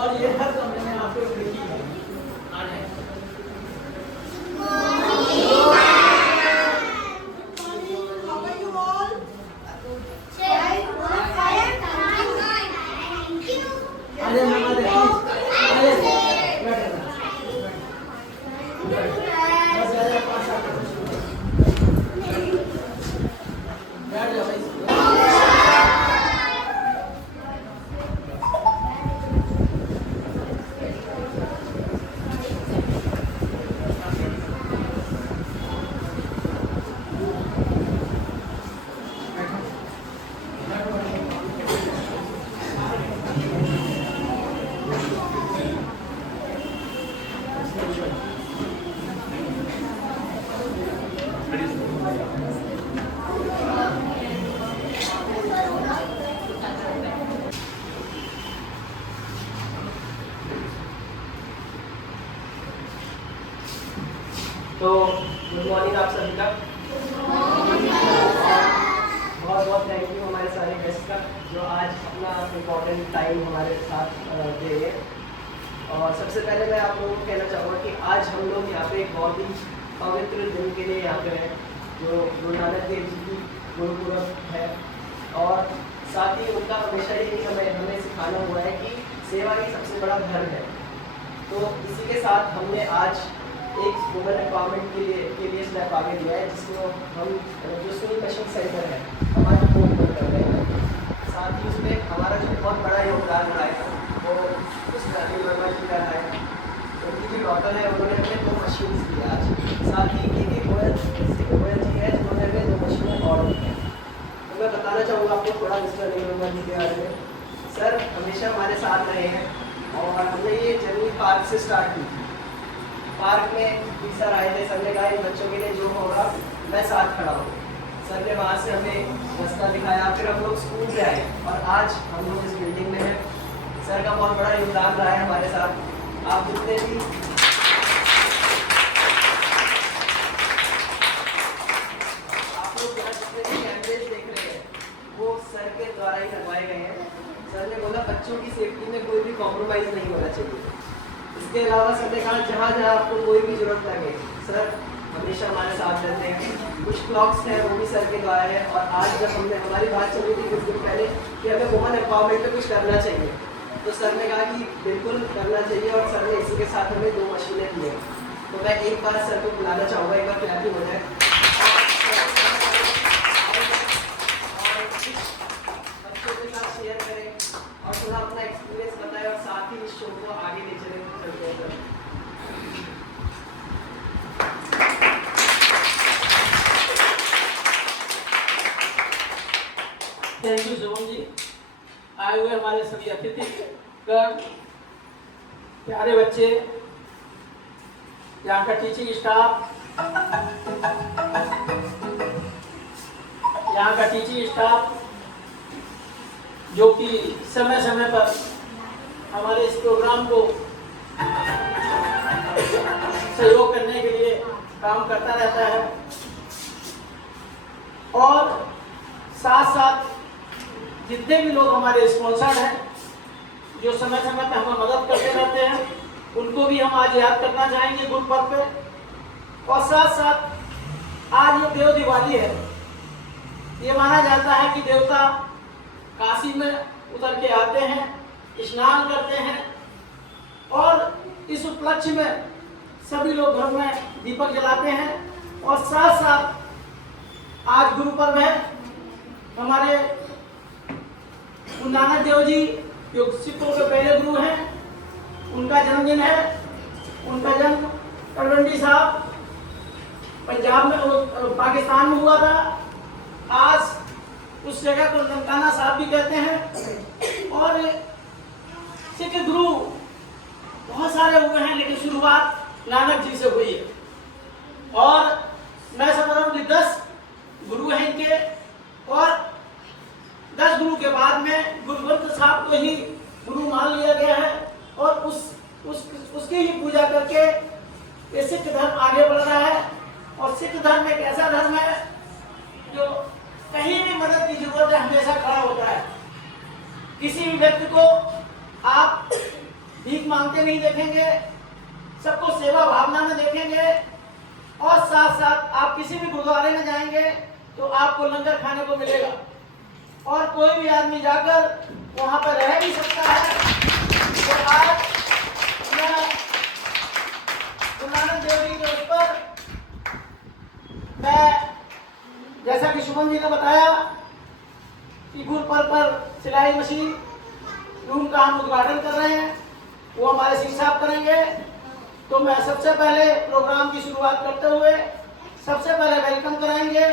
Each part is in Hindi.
और ये हर कमरे में आपको खिड़की है। आ जाए। तो गुड मॉर्निंग आप सभी का। बहुत बहुत थैंक यू हमारे सारे गेस्ट का जो आज अपना इम्पोर्टेंट टाइम हमारे साथ दे रहे हैं। और सबसे पहले मैं आप लोगों को कहना चाहूँगा कि आज हम लोग यहाँ पे एक बहुत ही पवित्र दिन के लिए यहाँ पे हैं, जो गुरु नानक देव जी की गुरुपुरब है। और साथ ही उनका हमेशा ही हमें सिखाना हुआ है कि सेवा ही सबसे बड़ा धर्म है। तो इसी के साथ हमने आज एक वुमेन एम्पावरमेंट के लिए स्टेप आगे लिया है, जिसमें हम जो स्विमिंग मशीन सेंटर है हमारा वो ओपन कर रहे हैं। साथ ही उसमें हमारा जो बहुत बड़ा योगदान रहा है वो उसमें अनिल वर्मा जी का है। उनकी जो डॉक्टर है उन्होंने हमें 2 मशीन दी आज। साथ ही एक गोयल जी है जिन्होंने हमें 2 मशीनें और दी हैं। तो मैं बताना चाहूँगा आपको थोड़ा मिस्टर अनिल वर्मा जी के बारे में। सर हमेशा हमारे साथ रहे हैं और हमने ये जर्नी पार्क से स्टार्ट की थी। पार्क में भी सर आए थे, सर ने कहा इन बच्चों के लिए जो होगा मैं साथ खड़ा हूँ। सर ने वहाँ से हमें रास्ता दिखाया, फिर हम लोग स्कूल से आए और आज हम लोग इस बिल्डिंग में हैं। सर का बहुत बड़ा योगदान रहा है हमारे साथ। आप जितने भी जितने भी कैमरेज देख रहे हैं वो सर के द्वारा ही लगवाए गए हैं। सर ने बोला बच्चों की सेफ्टी में कोई भी कॉम्प्रोमाइज़ नहीं होना चाहिए। इसके अलावा सर ने कहा जहाँ जहाँ आपको कोई भी जरूरत लगे सर हमेशा हमारे साथ रहते हैं। कुछ ब्लॉग्स हैं वो भी सर के द्वारा है। और आज जब हमने हमारी बात चली थी कुछ दिन पहले कि हमें वुमेन एम्पावरमेंट पे कुछ करना चाहिए, तो सर ने कहा कि बिल्कुल करना चाहिए और सर ने इसी के साथ हमें 2 मशीनें दी हैं। तो मैं एक बार सर को बुलाना चाहूँगा, एक बार क्लैप भी हो जाए बच्चों के साथ शेयर करें और थोड़ा अपना एक्सपीरियंस बताएं और साथ ही इस शो को आगे ले चलें। Thank you Shubham ji. आए हुए हमारे सभी अतिथि गण, प्यारे बच्चे, यहाँ का टीचिंग स्टाफ, जो कि समय समय पर हमारे इस प्रोग्राम को सहयोग करने के लिए काम करता रहता है। और साथ साथ जितने भी लोग हमारे स्पॉन्सर्ड हैं जो समय समय पर हमें मदद करते रहते हैं, उनको भी हम आज याद करना चाहेंगे गुरुपर्व पे। और साथ साथ आज ये देव दिवाली है। ये माना जाता है कि देवता काशी में उतर के आते हैं, स्नान करते हैं और इस उपलक्ष्य में सभी लोग घर में दीपक जलाते हैं। और साथ साथ आज गुरुपर्व है। हमारे गुरु नानक देव जी जो सिखों के पहले गुरु हैं, उनका जन्मदिन है। उनका जन्म तलवंडी साहब पंजाब में पाकिस्तान में हुआ था। आज उस जगह को ननकाना साहब भी कहते हैं। और सिख गुरु बहुत सारे हुए हैं, लेकिन शुरुआत नानक जी से हुई है। और मैं समझ रहा हूँ कि 10 गुरु हैं इनके, और 10 गुरु के बाद में गुरु ग्रंथ साहब को ही गुरु मान लिया गया है। और उसकी ही पूजा करके ये सिख धर्म आगे बढ़ रहा है। और सिख धर्म एक ऐसा धर्म है जो कहीं भी मदद की जरूरत है हमेशा खड़ा होता है। किसी भी व्यक्ति को आप भीख मांगते नहीं देखेंगे, सबको सेवा भावना में देखेंगे। और साथ साथ आप किसी भी गुरुद्वारे में जाएंगे तो आपको लंगर खाने को मिलेगा, और कोई भी आदमी जाकर वहां पर रह भी सकता है। तो आज मैं गुरु नानक देव जी के ऊपर मैं, जैसा कि शुभम जी ने बताया कि गुरुपर्व पर सिलाई मशीन रूम का हम उद्घाटन कर रहे हैं, वो हमारे सिंह साहब करेंगे। तो मैं सबसे पहले प्रोग्राम की शुरुआत करते हुए सबसे पहले वेलकम कराएंगे।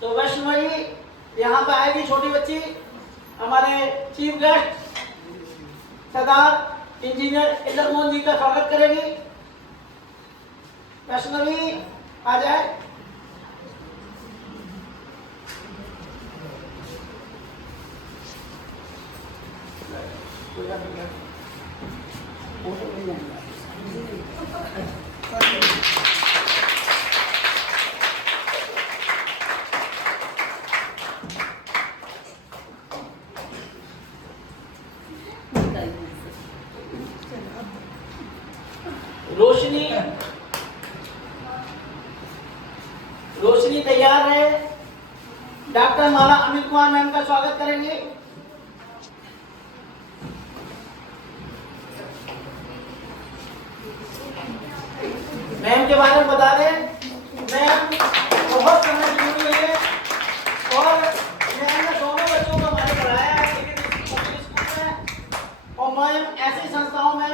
तो वैष्णवी यहाँ पे आएगी, छोटी बच्ची, हमारे चीफ गेस्ट सरदार इंजीनियर इंद्रमोहन जी का स्वागत करेगी। वैष्णवी आ जाए। रोशनी तैयार है। डॉक्टर माला अमित कुमार मैम का स्वागत करेंगे। मैम के बारे में बता दें, मैम बहुत समय जुड़ी है और मैम ने दोनों बच्चों को हमारे पढ़ाया है स्कूल में, और मैम ऐसी संस्थाओं में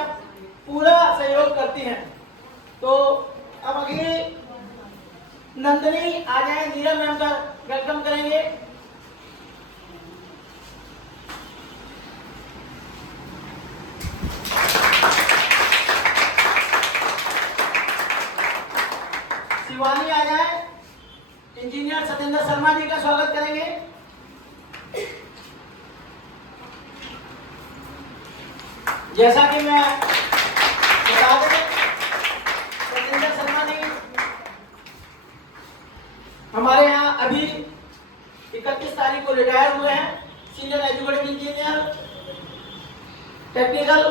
पूरा सहयोग करती हैं। तो अब अगली नंदिनी आ जाए, नीरज मैम का वेलकम करेंगे। शिवानी आ जाए, इंजीनियर सत्येंद्र शर्मा जी का स्वागत करेंगे। जैसा कि मैं बता दें, सत्येंद्र शर्मा जी हमारे यहाँ अभी 31 तारीख को रिटायर हुए हैं, सीनियर एजुकेटिव इंजीनियर टेक्निकल।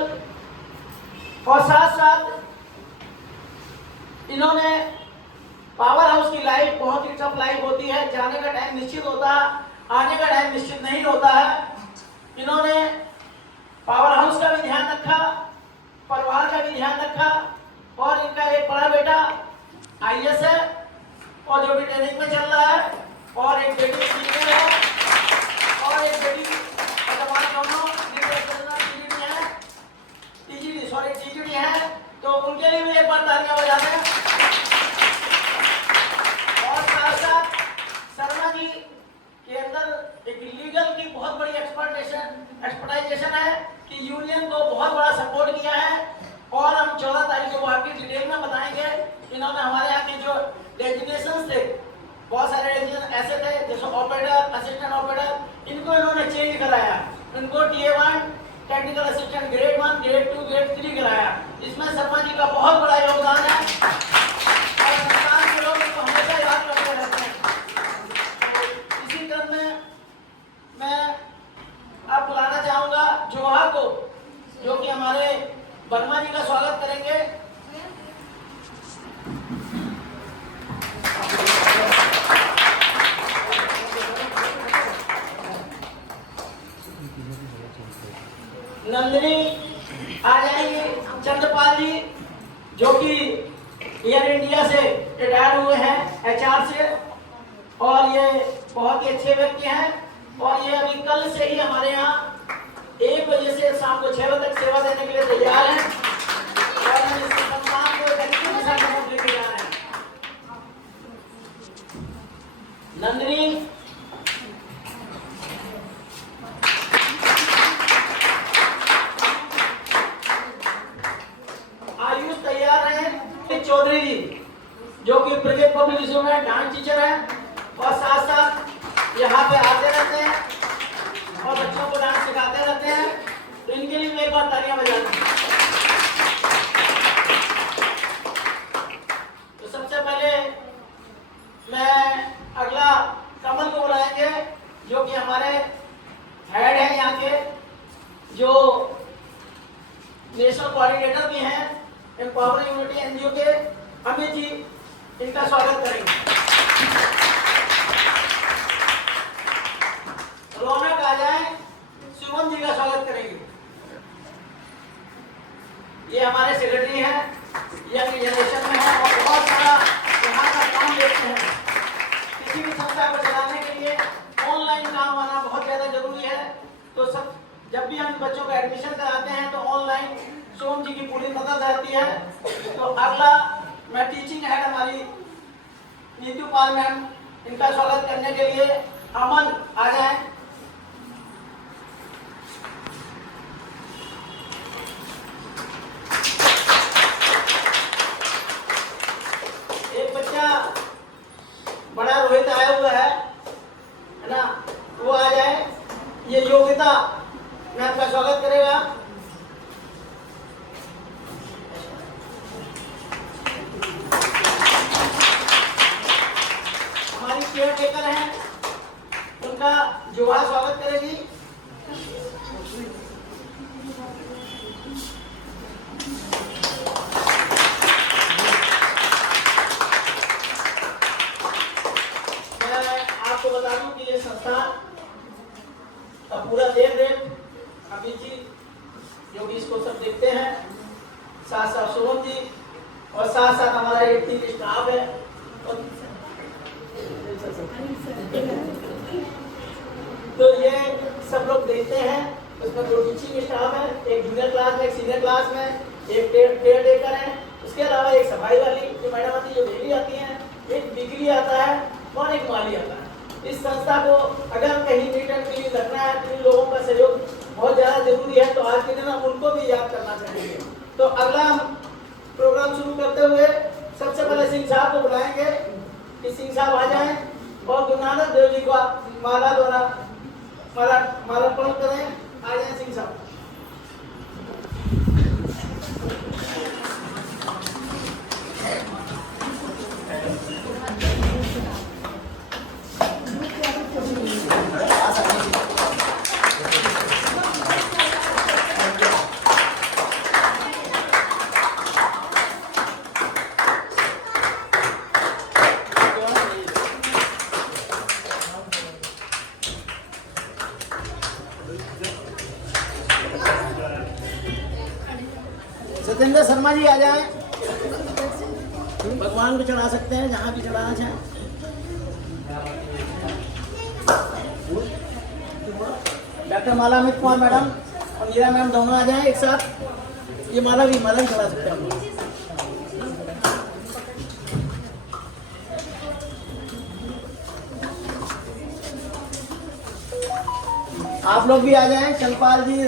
और साथ साथ इन्होंने पावर हाउस की लाइफ बहुत ही टफ लाइफ होती है, जाने का टाइम निश्चित होता है, आने का टाइम निश्चित नहीं होता है। इन्होंने पावर हाउस का भी ध्यान रखा, परिवार का भी ध्यान रखा, और इनका एक बड़ा बेटा IAS है और जो भी ट्रेनिंग में चल रहा है, और एक बेटी सीनियर है, और एक बेटी TGT है। तो उनके लिए भी एक बार तालियां बजा दें। और साथ साथ शर्मा जी के अंदर एक लीगल की बहुत बड़ी एक्सपर्टाइजेशन है कि यूनियन को बहुत बड़ा सपोर्ट किया है, और हम 14 तारीख को आपकी डिटेल में बताएंगे। इन्होंने हमारे यहाँ के जो डेजिग्नेशन थे, बहुत सारे डेजिग्नेशन ऐसे थे जैसे ऑपरेटर, असिस्टेंट ऑपरेटर, इनको इन्होंने चेंज कराया। इनको TA1 technical assistant grade 1, grade 2, grade 3 कराया। इसमें शर्मा जी का बहुत बड़ा योगदान है, और संस्थान के लोग इनको हमेशा याद करते रहते हैं। तो इसी क्रम में मैं अब बुलाना चाहूंगा जोहा को, जो कि हमारे वर्मा जी का स्वागत करेंगे। नंदिनी आ जाएंगे। चंद्रपाल जी जो कि एयर इंडिया से रिटायर हुए हैं HR से, और ये बहुत ही अच्छे व्यक्ति हैं, और ये अभी कल से ही हमारे यहाँ 1 बजे से शाम को 6 बजे तक सेवा देने के लिए तैयार हैं, और हम इस सम्मान को तरीके के साथ हम लेके जा रहे हैं। नंदिनी चौधरी जी जो कि प्रोजेक्ट पब्लिक स्कूल में डांस टीचर है, और साथ साथ यहाँ पे आते रहते हैं और बच्चों को डांस सिखाते रहते हैं। तो इनके लिए मैं एक बार तालियां बजाता हूं। तो सबसे पहले मैं अगला अमित जी इनका स्वागत करेंगे। रौनक आ जाए, शुभम जी का स्वागत करेंगे। ये हमारे सेक्रेटरी हैं, यंग जनरेशन में है और बहुत सारा यहाँ का काम देखते हैं। किसी भी संस्था को चलाने के लिए ऑनलाइन काम आना बहुत ज़्यादा जरूरी है। तो सब जब भी हम बच्चों का एडमिशन कराते हैं तो ऑनलाइन सोम जी की पूरी मदद रहती है। तो अगला मैं टीचिंग हेड हमारी नीतू पाल मैम, इनका स्वागत करने के लिए अमन आ जाए। एक बच्चा बड़ा रोहित आया हुआ है ना, वो आ जाए। ये योग्यता मैम का स्वागत करेगा। हमारी केयर टेकर हैं, उनका जुहा स्वागत करेगी। आपको बता दूं कि ये संस्था का पूरा देख रेख अमित जी जो भी इसको सब देखते हैं, साथ साथ सोम जी और साथ साथ हमारा एक टीम स्टाफ है। तो ये सब लोग देखते हैं। उसमें दो टीचिंग स्टाफ है, एक जूनियर क्लास में, एक सीनियर क्लास में, एक केयर टेकर है। उसके अलावा एक सफाई वाली जो मैडम आती है, जो डेली आती है, एक बिजली आता है और एक माली आता है। इस संस्था को अगर कहीं मीट एंड क्लीन रखना है तो इन लोगों का सहयोग बहुत ज़्यादा जरूरी है। तो आज के दिन हम उनको भी याद करना चाहेंगे। तो अगला हम प्रोग्राम शुरू करते हुए सबसे पहले सिंह साहब को बुलाएंगे कि सिंह साहब आ जाएं और गुरु नानक देव जी का माला द्वारा मालार्पण करें। आ जाएं सिंह साहब। सत्येंद्र शर्मा जी आ जाएं। भगवान को चढ़ा सकते हैं, जहाँ भी चढ़ाना चाहें। डॉक्टर माला अमित कुमार मैडम और मीरा मैम दोनों आ जाएं एक साथ। ये माला भी चढ़ा सकते हैं हम लोग। आप लोग भी आ जाएं। चंपाल जी,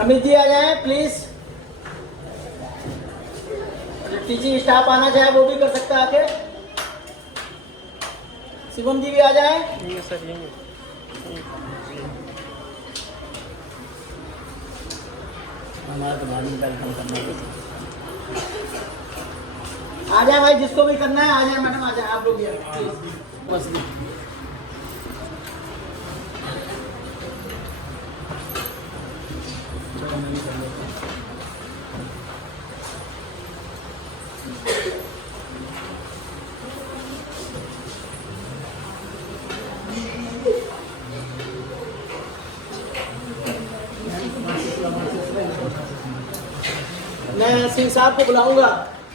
अमित जी आ जाएं प्लीज। टीचिंग स्टाफ आना चाहे वो भी कर सकता है आके। शिवम जी भी आ जाएं। हमारा तो वेलकम करना आ जाए भाई, जिसको भी करना है आ जाए। मैडम आ जाए, आप लोग भी प्लीज बस। मैं सिंह साहब को बुलाऊंगा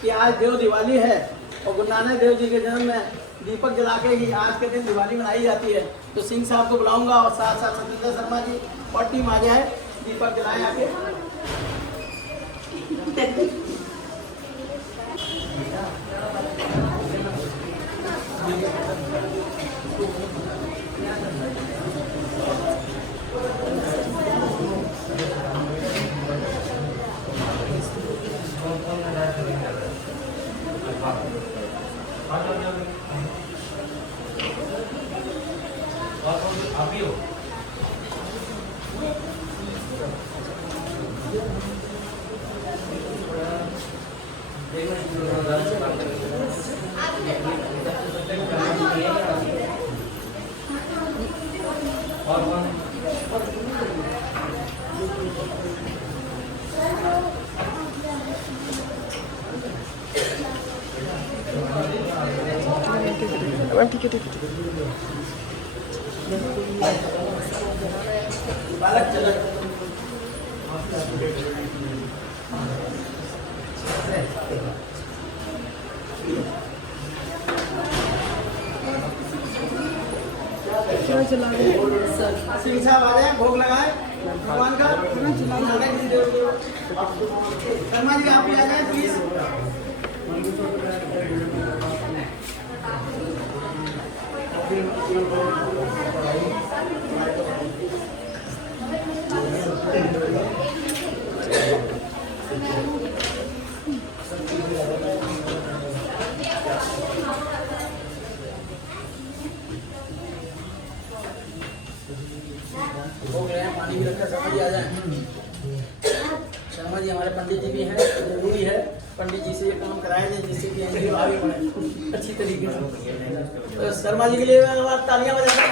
कि आज देव दिवाली है और गुरु नानक देव जी के जन्म में दीपक जला के ही आज के दिन दिवाली मनाई जाती है। तो सिंह साहब को बुलाऊंगा और साथ साथ सत्येंद्र शर्मा जी और टीम आ जाए, दीपक जलाए आके। ठीक है। बालक चलो। सिंह साहब आ जाए, भोग लगाए भगवान का। शर्मा जी आप भी आ जाए प्लीज। पानी भी रखा, शर्मा जी आ जाए। शर्मा जी हमारे पंडित जी भी हैं, जरूरी है पंडित जी से ये काम कराया जाए जिससे कि एनजीओ आगे बढ़े अच्छी तरीके से। तो शर्मा जी के लिए तालियां बजाते हैं।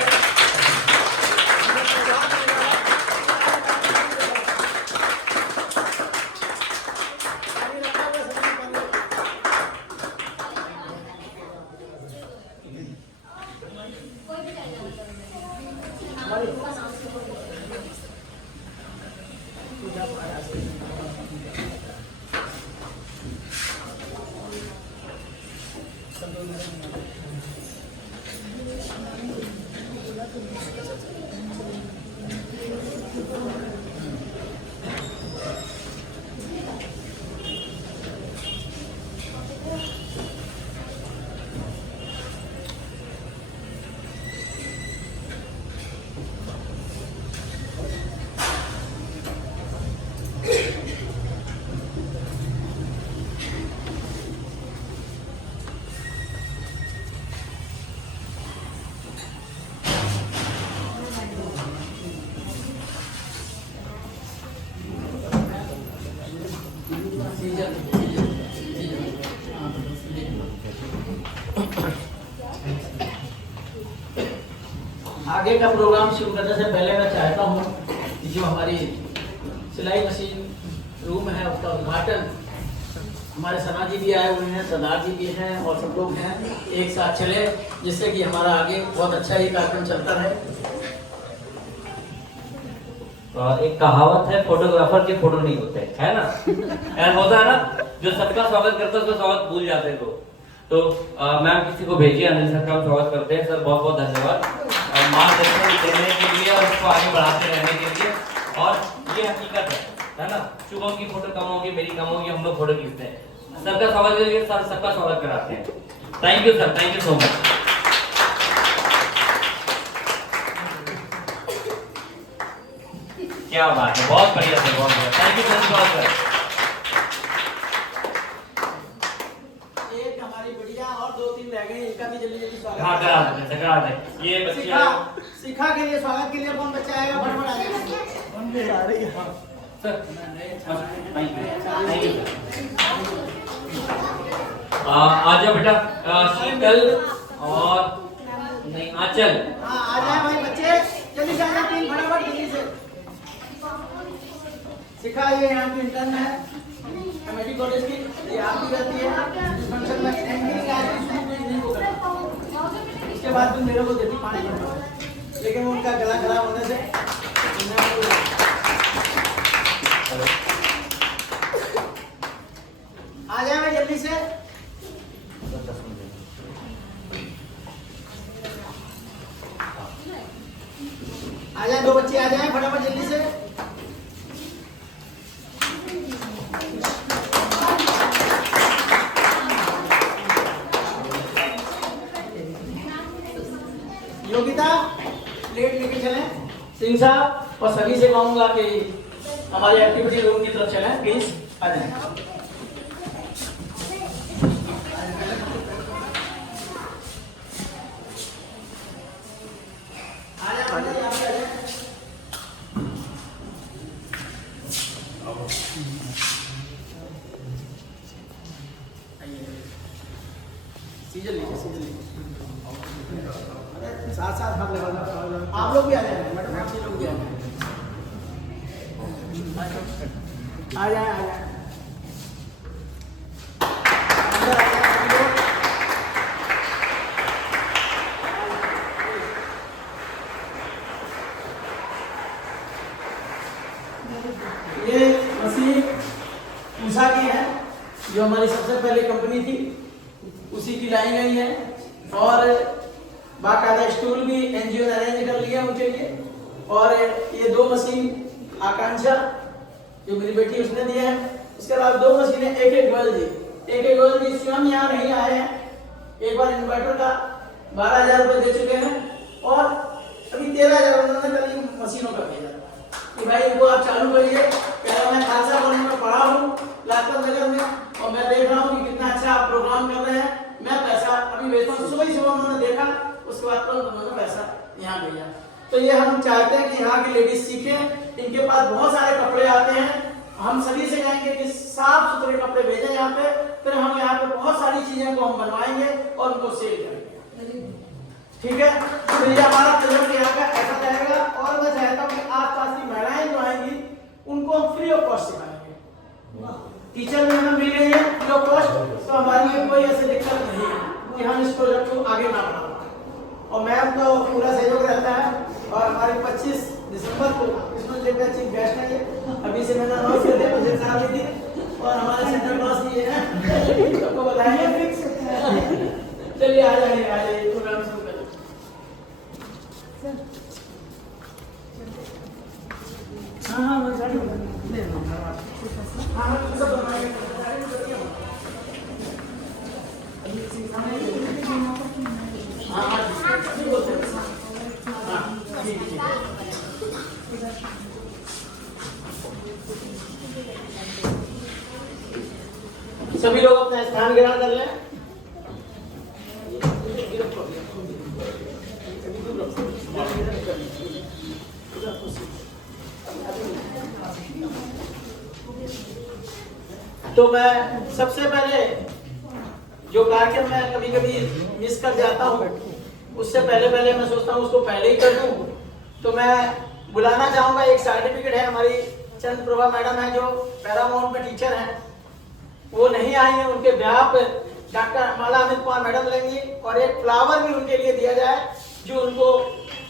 आगे का प्रोग्राम शुरू करने से पहले मैं चाहता हूँ कि जो हमारी सिलाई मशीन रूम है उसका उद्घाटन हमारे सना जी भी आए हुए हैं, सरदार जी भी हैं और सब लोग हैं, एक साथ चले जिससे कि हमारा आगे बहुत अच्छा ये कार्यक्रम चलता रहे। एक कहावत है, फोटोग्राफर के फोटो नहीं होते है ना। ऐसा होता है ना, जो सबका स्वागत करता है उसका स्वागत भूल जाते हैं लोग। तो मैम किसी को भेजिए, अनिल सर का हम स्वागत करते हैं। सर बहुत बहुत धन्यवाद मार्गदर्शन देने के लिए और उसको आगे बढ़ाते रहने के लिए। और ये हकीकत है ना, शुभम की फोटो कम होगी, मेरी कम होगी, हम लोग फोटो खींचते हैं। सर का स्वागत करिए, सर सबका स्वागत कराते हैं। Thank you sir, thank you so much. क्या बात है, बहुत बढ़िया सर, बहुत बढ़िया, thank you so much sir. एक हमारी बढ़िया और 2-3 रह गए, इनका भी जल्दी जल्दी स्वागत। हाँ करा देते। ये बच्चे शिखा के लिए स्वागत के लिए कौन बच्चा आएगा? फटाफट आ जाएगा सर। आ जाओ बेटा, शीतल और नहीं आंचल। हाँ आ जाए भाई बच्चे, जल्दी से आ जाए, 3 फटाफट जल्दी से। शिखा ये यहाँ की इंटर्न है कमेटी कॉलेज की, ये आप भी रहती है इस फंक्शन में। एंकरिंग आज भी शुरू हुई नहीं को करती, इसके बाद तुम मेरे को देती पानी भरना, लेकिन उनका गला खराब होने से आ जाए मैं जल्दी से। आ जाए, 2 बच्चे आ जाए फटाफट जल्दी से। योगिता प्लेट लेके चलें सिंह साहब, और सभी से कहूंगा कि हमारी एक्टिविटी रूम की तरफ चलें प्लीज। आ जाएं। सीजन लीजिए। साथ साथ हम लगा, आप लोग भी आ जाए, मैडम आप लोग भी आ जाए। आ जाए आ जाए, अंदर आ जाए। ये मशीन उषा की है, जो हमारी सबसे पहले कंपनी थी, उसी की लाई गई है। और बाकायदा स्टूल भी एनजीओ ने अरेंज कर लिया उनके लिए। और ये 2 मशीन आकांक्षा जो मेरी बेटी उसने दिए हैं। उसके अलावा 2 मशीनें एक गोयल जी स्वयं यहाँ नहीं आए हैं। एक बार इन्वर्टर का 12,000 रुपये दे चुके हैं और अभी 13,000 उन्होंने कल मशीनों का भेजा कि भाई इनको आप चालू करिए। कह रहा मैं खालसा कॉलेज में पढ़ा हूँ लाजपत नगर में, और मैं देख रहा हूँ कि कितना अच्छा आप प्रोग्राम कर रहे हैं, मैं पैसा अभी भेजता हूँ। सुबह ही उन्होंने देखा, उसके बाद तुरंत उन्होंने पैसा यहाँ भेजा। तो ये हम चाहते हैं कि यहाँ की लेडीज सीखें। इनके पास बहुत सारे कपड़े आते हैं, हम सभी से कहेंगे कि साफ सुथरे कपड़े भेजें यहाँ पे, फिर हम यहाँ पे बहुत सारी चीजें को हम बनवाएंगे और उनको सेल करेंगे। ठीक है, तो ये हमारा प्रोजेक्ट यहाँ का ऐसा रहेगा। और मैं चाहता हूँ कि आसपास की महिलाएं जो आएंगी उनको हम फ्री ऑफ कॉस्ट सिखाएंगे। टीचर में हमें मिल गई है फ्री ऑफ कॉस्ट, तो हमारी ये कोई ऐसी दिक्कत नहीं है कि हम इस प्रोजेक्ट को आगे ना बढ़ा पाए। और मैम तो पूरा सहयोग रहता है। और हमारे 25 दिसंबर को क्रिसमस डे का चीफ गेस्ट है, अभी से मैंने अनाउंस कर दिया, मुझे साथ दी थी। और हमारे सेंटर क्लास ये है, सबको बताएंगे फिक्स। चलिए आ जाइए प्रोग्राम शुरू करें। हाँ मैं गाड़ी ले लो। हाँ सब बनाएंगे। सभी लोग अपना स्थान ग्रहण कर लें। तो मैं सबसे पहले जो कार्यक्रम मैं कभी कभी मिस कर जाता हूँ, उससे पहले मैं सोचता हूँ उसको पहले ही कर दूँ। तो मैं बुलाना चाहूँगा, एक सर्टिफिकेट है, हमारी चंद प्रभा मैडम है जो पैरामाउंट में टीचर हैं, वो नहीं आई है। उनके ब्याह पे डॉक्टर माला अमित कुमार मैडम लेंगी। और एक फ्लावर भी उनके लिए दिया जाए, जो उनको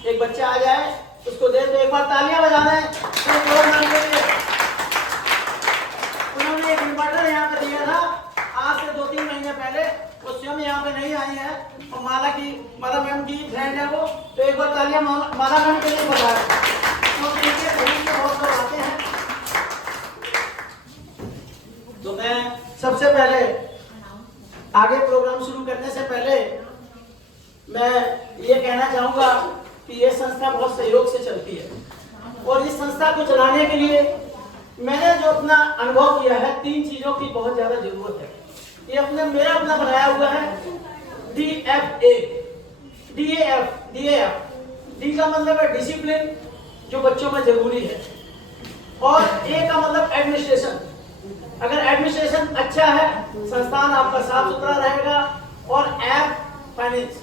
एक बच्चा आ जाए उसको दे। तो एक बार तालियां बजाना है के लिए। उन्होंने एक इन्वर्टर यहाँ पे दिया था आज से 2-3 महीने पहले, वो स्वयं यहाँ पे नहीं आई है और माला मैम की फ्रेंड है वो। तो एक बार तालियां माला मैम के लिए बजा रहे हैं। बहुत लोग आते हैं। तो मैं सबसे पहले आगे प्रोग्राम शुरू करने से पहले मैं ये कहना चाहूँगा कि ये संस्था बहुत सहयोग से चलती है। और इस संस्था को चलाने के लिए मैंने जो अपना अनुभव किया है, 3 चीज़ों की बहुत ज़्यादा जरूरत है। ये मेरा अपना बनाया हुआ है DFA, DAF। डी का मतलब है डिसिप्लिन, जो बच्चों में जरूरी है। और ए का मतलब एडमिनिस्ट्रेशन। अगर एडमिनिस्ट्रेशन अच्छा है, संस्थान आपका साफ सुथरा रहेगा। और एफ फाइनेंस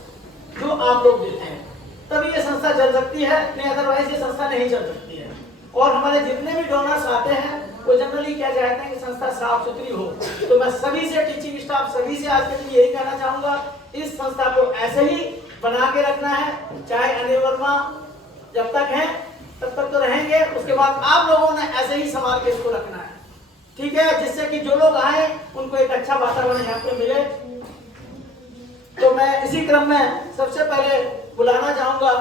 जो आप लोग देते हैं, तभी ये संस्था चल सकती है, नहीं अदरवाइज ये संस्था नहीं चल सकती है। और हमारे जितने भी डोनर्स आते हैं वो जनरली क्या चाहते हैं कि संस्था साफ सुथरी हो। तो मैं सभी से, टीचिंग स्टाफ सभी से आज के दिन यही कहना चाहूंगा, इस संस्था को ऐसे ही बना के रखना है। चाहे अनिल वर्मा जब तक है तब तक तो रहेंगे, उसके बाद आप लोगों ने ऐसे ही संभाल के इसको रखना है, ठीक है, जिससे कि जो लोग आए उनको एक अच्छा वातावरण यहाँ पे मिले। तो मैं इसी क्रम में सबसे पहले बुलाना चाहूंगा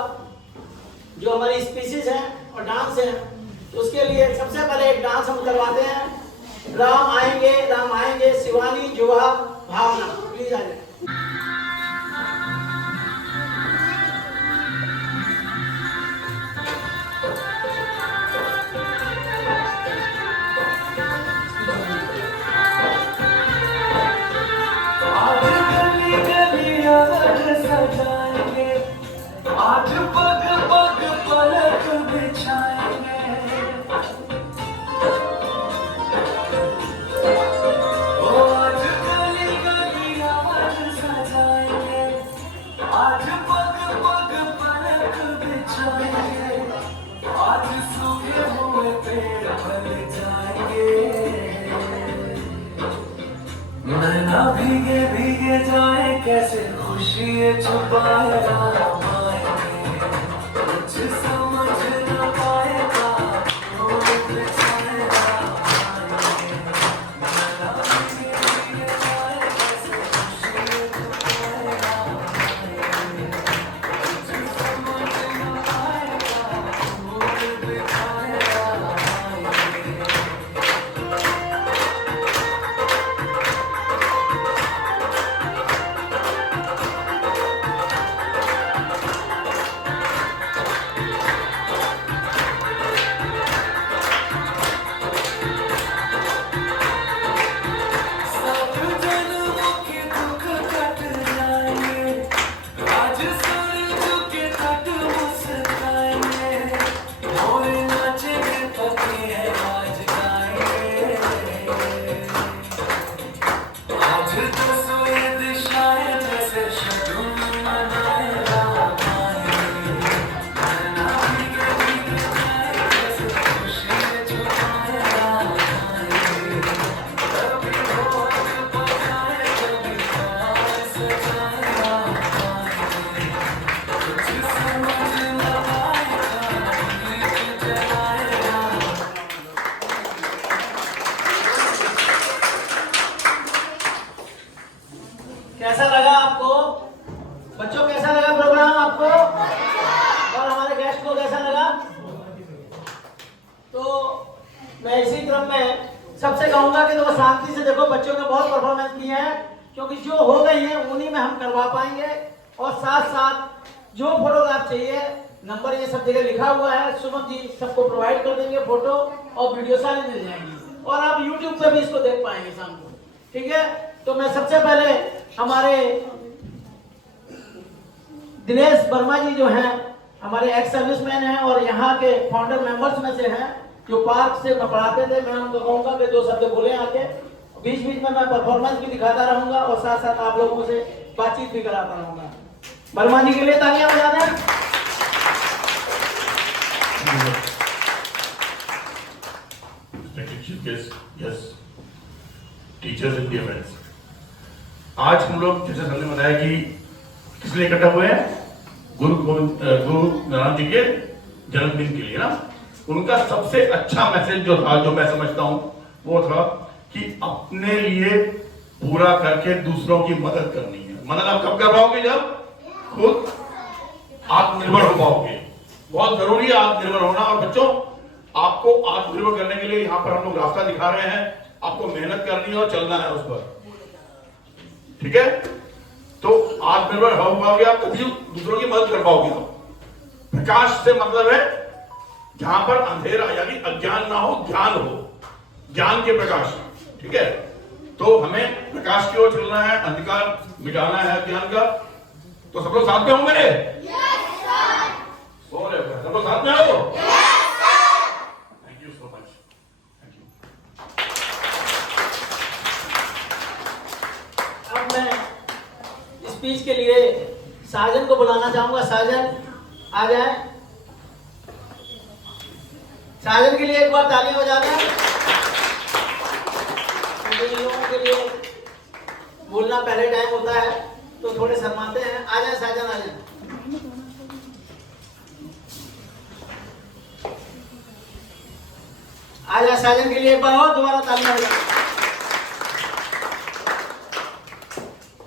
जो हमारी स्पीशीज हैं और डांस हैं। तो उसके लिए सबसे पहले एक डांस हम करवाते हैं। राम आएंगे, शिवानी, जुहा, भावना, प्लीज आ जाए। आज पग पग पलक बिछाएंगे, आज गली गली आज सजाएंगे, आज पग पग पलक बिछाएंगे, आज सूखे हुए पेड़ फल जाएंगे। नैना भीगे भीगे जाए, कैसे खुशी छुपाए राम आएंगे, कुछ समझ न पाएगा। मैं इसी क्रम में सबसे कहूंगा कि तो शांति से देखो, बच्चों ने बहुत परफॉर्मेंस किए हैं, क्योंकि जो हो गई है उन्हीं में हम करवा पाएंगे। और साथ साथ जो फोटोग्राफ चाहिए, नंबर ये सब जगह लिखा हुआ है, सुमन जी सबको प्रोवाइड कर देंगे, फोटो और वीडियो सारी मिल जाएंगी, और आप यूट्यूब पे भी इसको देख पाएंगे शाम को। ठीक है, तो मैं सबसे पहले हमारे दिनेश वर्मा जी जो हैं, हमारे एक्स सर्विसमैन हैं और यहाँ के फाउंडर मेंबर्स में से हैं, जो पार्क से पढ़ाते थे, मैं उनको कहूँगा कि 2 शब्द बोले आके। बीच बीच में मैं परफॉर्मेंस भी दिखाता रहूंगा और साथ साथ आप लोगों से बातचीत भी कराता रहूंगा। वर्मा जी के लिए तालियां बजा दें। टीचर्स एंड डियर फ्रेंड्स, आज हम लोग जैसे सर ने बताया कि किस लिए इकट्ठा हुए हैं, गुरु नानक जी के जन्मदिन के लिए ना। उनका सबसे अच्छा मैसेज जो था, जो मैं समझता हूं, वो था कि अपने लिए पूरा करके दूसरों की मदद करनी है। मदद आप कब कर पाओगे? जब खुद आत्मनिर्भर हो पाओगे। बहुत जरूरी है आत्मनिर्भर होना। और बच्चों, आपको आत्मनिर्भर करने के लिए यहाँ पर हम लोग रास्ता दिखा रहे हैं। आपको मेहनत करनी है और चलना है उस पर, ठीक है? तो आत्मनिर्भर हो पाओगे आप, तभी दूसरों की मदद कर पाओगे। प्रकाश से मतलब है जहां पर अंधेरा यानी अज्ञान ना हो, ज्ञान हो, ज्ञान के प्रकाश, ठीक है? तो हमें प्रकाश की ओर चलना है, अंधकार मिटाना है अज्ञान का। तो सब लोग साथ में हो मेरे? सब लोग साथ में हो? Thank you so much, thank you. अब मैं स्पीच के लिए साजन को बुलाना चाहूंगा। साजन आ जाए। साजन के लिए एक बार तालियां बजा दें। लोगों के लिए बोलना पहले टाइम होता है तो थोड़े शर्माते हैं। आ जाए साजन, आ जाए। आ जाए साजन के लिए एक बार और दोबारा तालियां बजा।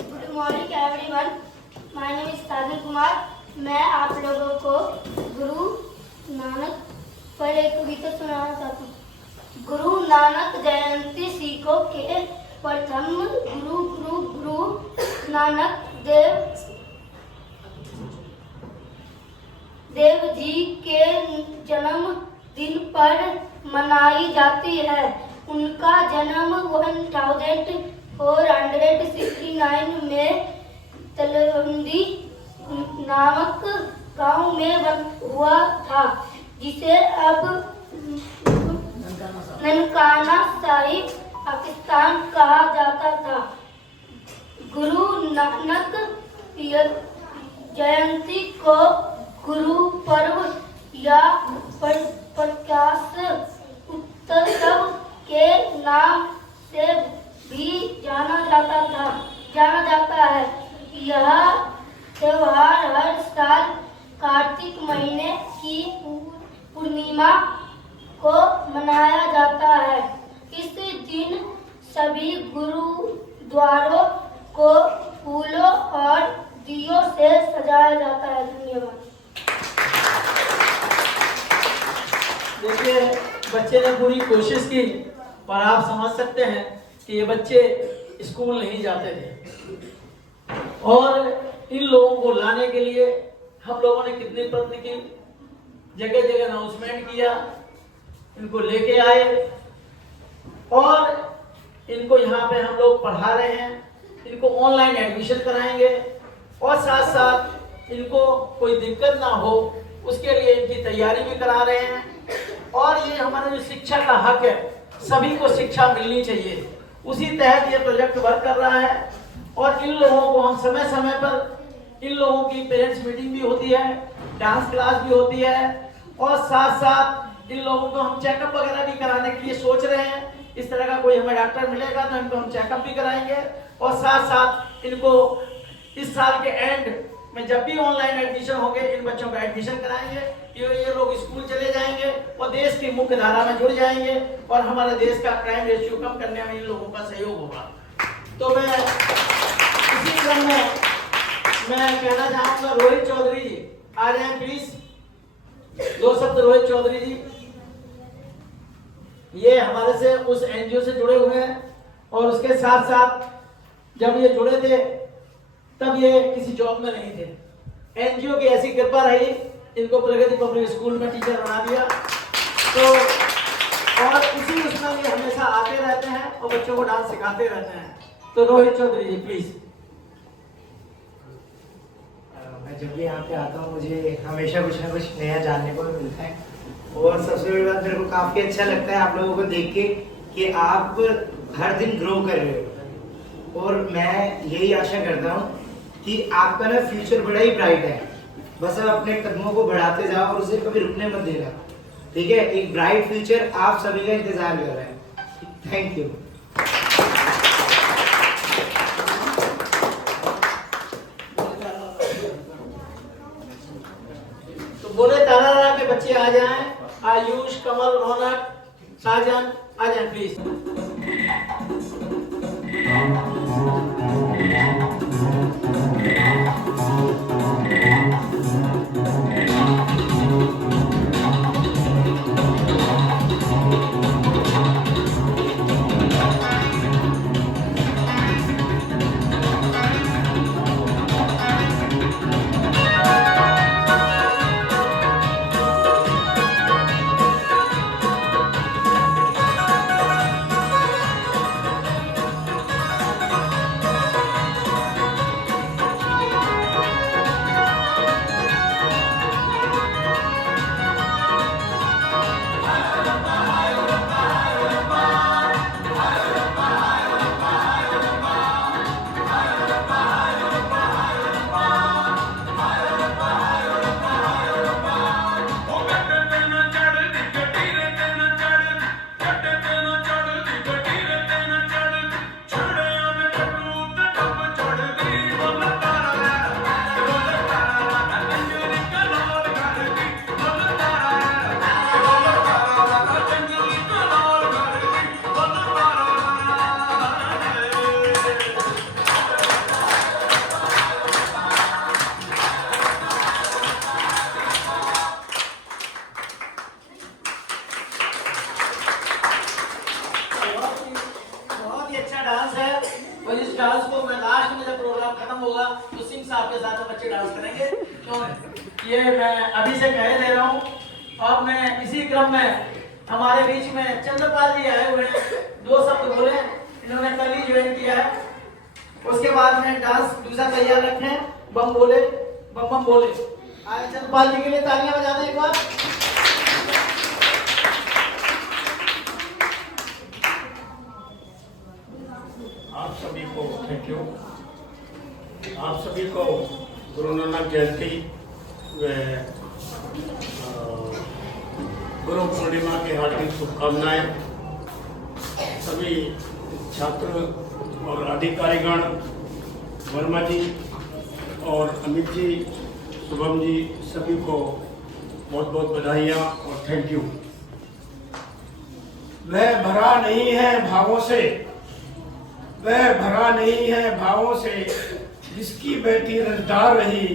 Good morning everyone, my name is Sajan Kumar. मैं आप लोगों को गुरु नानक पर एक कविता सुनाना चाहता हूँ। गुरु नानक जयंती सिखों के प्रथम गुरु गुरु गुरु नानक देव जी के जन्म दिन पर मनाई जाती है। उनका जन्म 1469 में तलवंडी नामक गांव में हुआ था, जिसे अब ननकाना साहिब पाकिस्तान कहा जाता था। गुरु नानक जयंती को गुरु पर्व या प्रकाश उत्सव के नाम से भी जाना जाता है। यह त्योहार हर साल कार्तिक महीने की पूर्णिमा को मनाया जाता है। इस दिन सभी गुरुद्वारों को फूलों और दियों से सजाया जाता है। धन्यवाद। देखिए, बच्चे ने पूरी कोशिश की, पर आप समझ सकते हैं कि ये बच्चे स्कूल नहीं जाते थे, और इन लोगों को लाने के लिए हम लोगों ने कितनी प्रयत्न की, जगह जगह अनाउंसमेंट किया, इनको लेके आए और इनको यहाँ पे हम लोग पढ़ा रहे हैं। इनको ऑनलाइन एडमिशन कराएंगे और साथ साथ इनको कोई दिक्कत ना हो उसके लिए इनकी तैयारी भी करा रहे हैं। और ये हमारा जो शिक्षा का हक है, सभी को शिक्षा मिलनी चाहिए, उसी तहत ये प्रोजेक्ट वर्क कर रहा है। और इन लोगों को हम समय समय पर, इन लोगों की पेरेंट्स मीटिंग भी होती है, डांस क्लास भी होती है, और साथ साथ इन लोगों को हम चेकअप वगैरह भी कराने के लिए सोच रहे हैं। इस तरह का कोई हमें डॉक्टर मिलेगा तो इनको हम चेकअप भी कराएंगे, और साथ साथ इनको इस साल के एंड में जब भी ऑनलाइन एडमिशन होंगे, इन बच्चों का एडमिशन कराएंगे। ये लोग स्कूल चले जाएंगे और देश की मुख्य धारा में जुड़ जाएंगे, और हमारे देश का क्राइम रेशियो कम करने में इन लोगों का सहयोग होगा। तो मैं इसी क्रम में मैं कहना चाहूँगा, रोहित चौधरी जी आ जाए प्लीज, 2 शब्द रोहित चौधरी जी। ये हमारे से उस एनजीओ से जुड़े हुए हैं और उसके साथ साथ जब ये जुड़े थे तब ये किसी जॉब में नहीं थे। एनजीओ की ऐसी कृपा रही, इनको प्रगति पब्लिक स्कूल में टीचर बना दिया। तो और उसी उसमें ये हमेशा आते रहते हैं और बच्चों को डांस सिखाते रहते हैं। तो रोहित चौधरी जी प्लीज। मैं जब भी यहाँ पे आता हूँ मुझे हमेशा कुछ ना कुछ नया जानने को मिलता है और सबसे बड़ी बात मेरे को काफ़ी अच्छा लगता है आप लोगों को देख के कि आप हर दिन ग्रो कर रहे हो और मैं यही आशा करता हूँ कि आपका ना फ्यूचर बड़ा ही ब्राइट है। बस आप अपने कदमों को बढ़ाते जाओ और उसे कभी रुकने मत देना, ठीक है? एक ब्राइट फ्यूचर आप सभी का इंतजार कर रहे हैं। Thank you. तो बोले तारा के बच्चे आ जाएं, आयुष, कमल, रौनक, साजन आ जाएं प्लीज। डांस को मैं लास्ट में जब प्रोग्राम खत्म होगा तो सिंह साहब के साथ बच्चे डांस करेंगे। तो ये मैं अभी से कह दे रहा हूँ। और मैं इसी क्रम में हमारे बीच में चंद्रपाल जी आए हुए हैं, 2 शब्द बोले, इन्होंने कल ही ज्वाइन किया है। उसके बाद में डांस दूसरा तैयार रखें, बम बोले, बम बम बोले। आए चंद्रपाल जी के लिए तालियां बजा दें एक बार। आप सभी को थैंक यू। आप सभी को गुरु नानक जयंती व गुरु पूर्णिमा की हार्दिक शुभकामनाएं। सभी छात्र और अधिकारीगण, वर्मा जी और अमित जी, शुभम जी, सभी को बहुत बहुत बधाइयाँ और थैंक यू। वह भरा नहीं है भावों से, वह भरा नहीं है भावों से, जिसकी बेटी रजदार रही,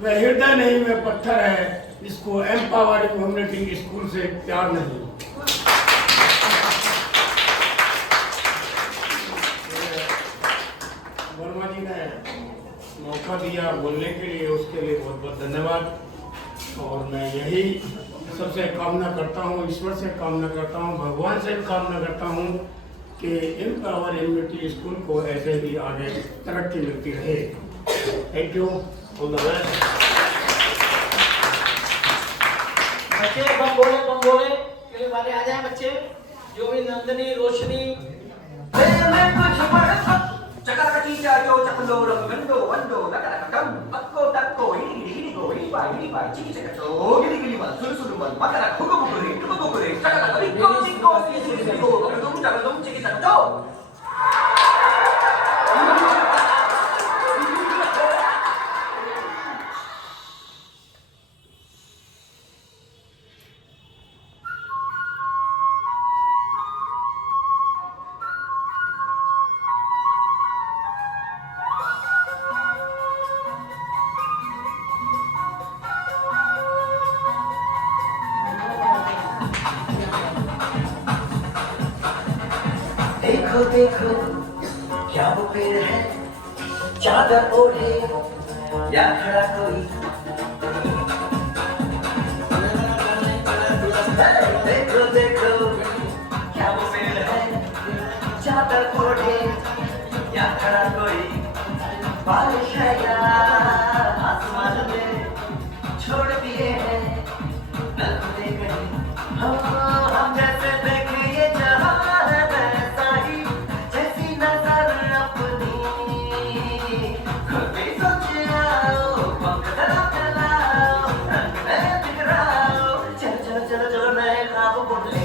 वह हृदय नहीं में पत्थर है, जिसको एम्पावरिंग कम्युनिटी स्कूल से प्यार नहीं। वर्मा जी ने मौका दिया बोलने के लिए, उसके लिए बहुत बहुत धन्यवाद। और मैं यही सबसे कामना करता हूँ, ईश्वर से कामना करता हूँ, भगवान से कामना करता हूँ कि एम्पावर कम्युनिटी स्कूल को ऐसे ही आगे तरक्की मिलती रहे। Thank you, all the best. बच्चे बम बोले के लिए वाले आ जाए बच्चे, जो भी नंदनी, रोशनी। देखो देखो क्या वो पेड़ है, चादर ओढ़े या खड़ा कोई। देखो देखो क्या वो पेड़ है, चादर ओढ़े या खड़ा कोई। बारिश है या आसमान में छोड़ दिए हैं नल खुले कहीं। हम जैसे देखे ये जहां है वैसा ही, जैसी नजर अपनी खुद भी सोचे आओ, पंख फैलाओ, रंग में बिखराओ। चलो चलो चलो चलो नए ख्वाब बुन ले।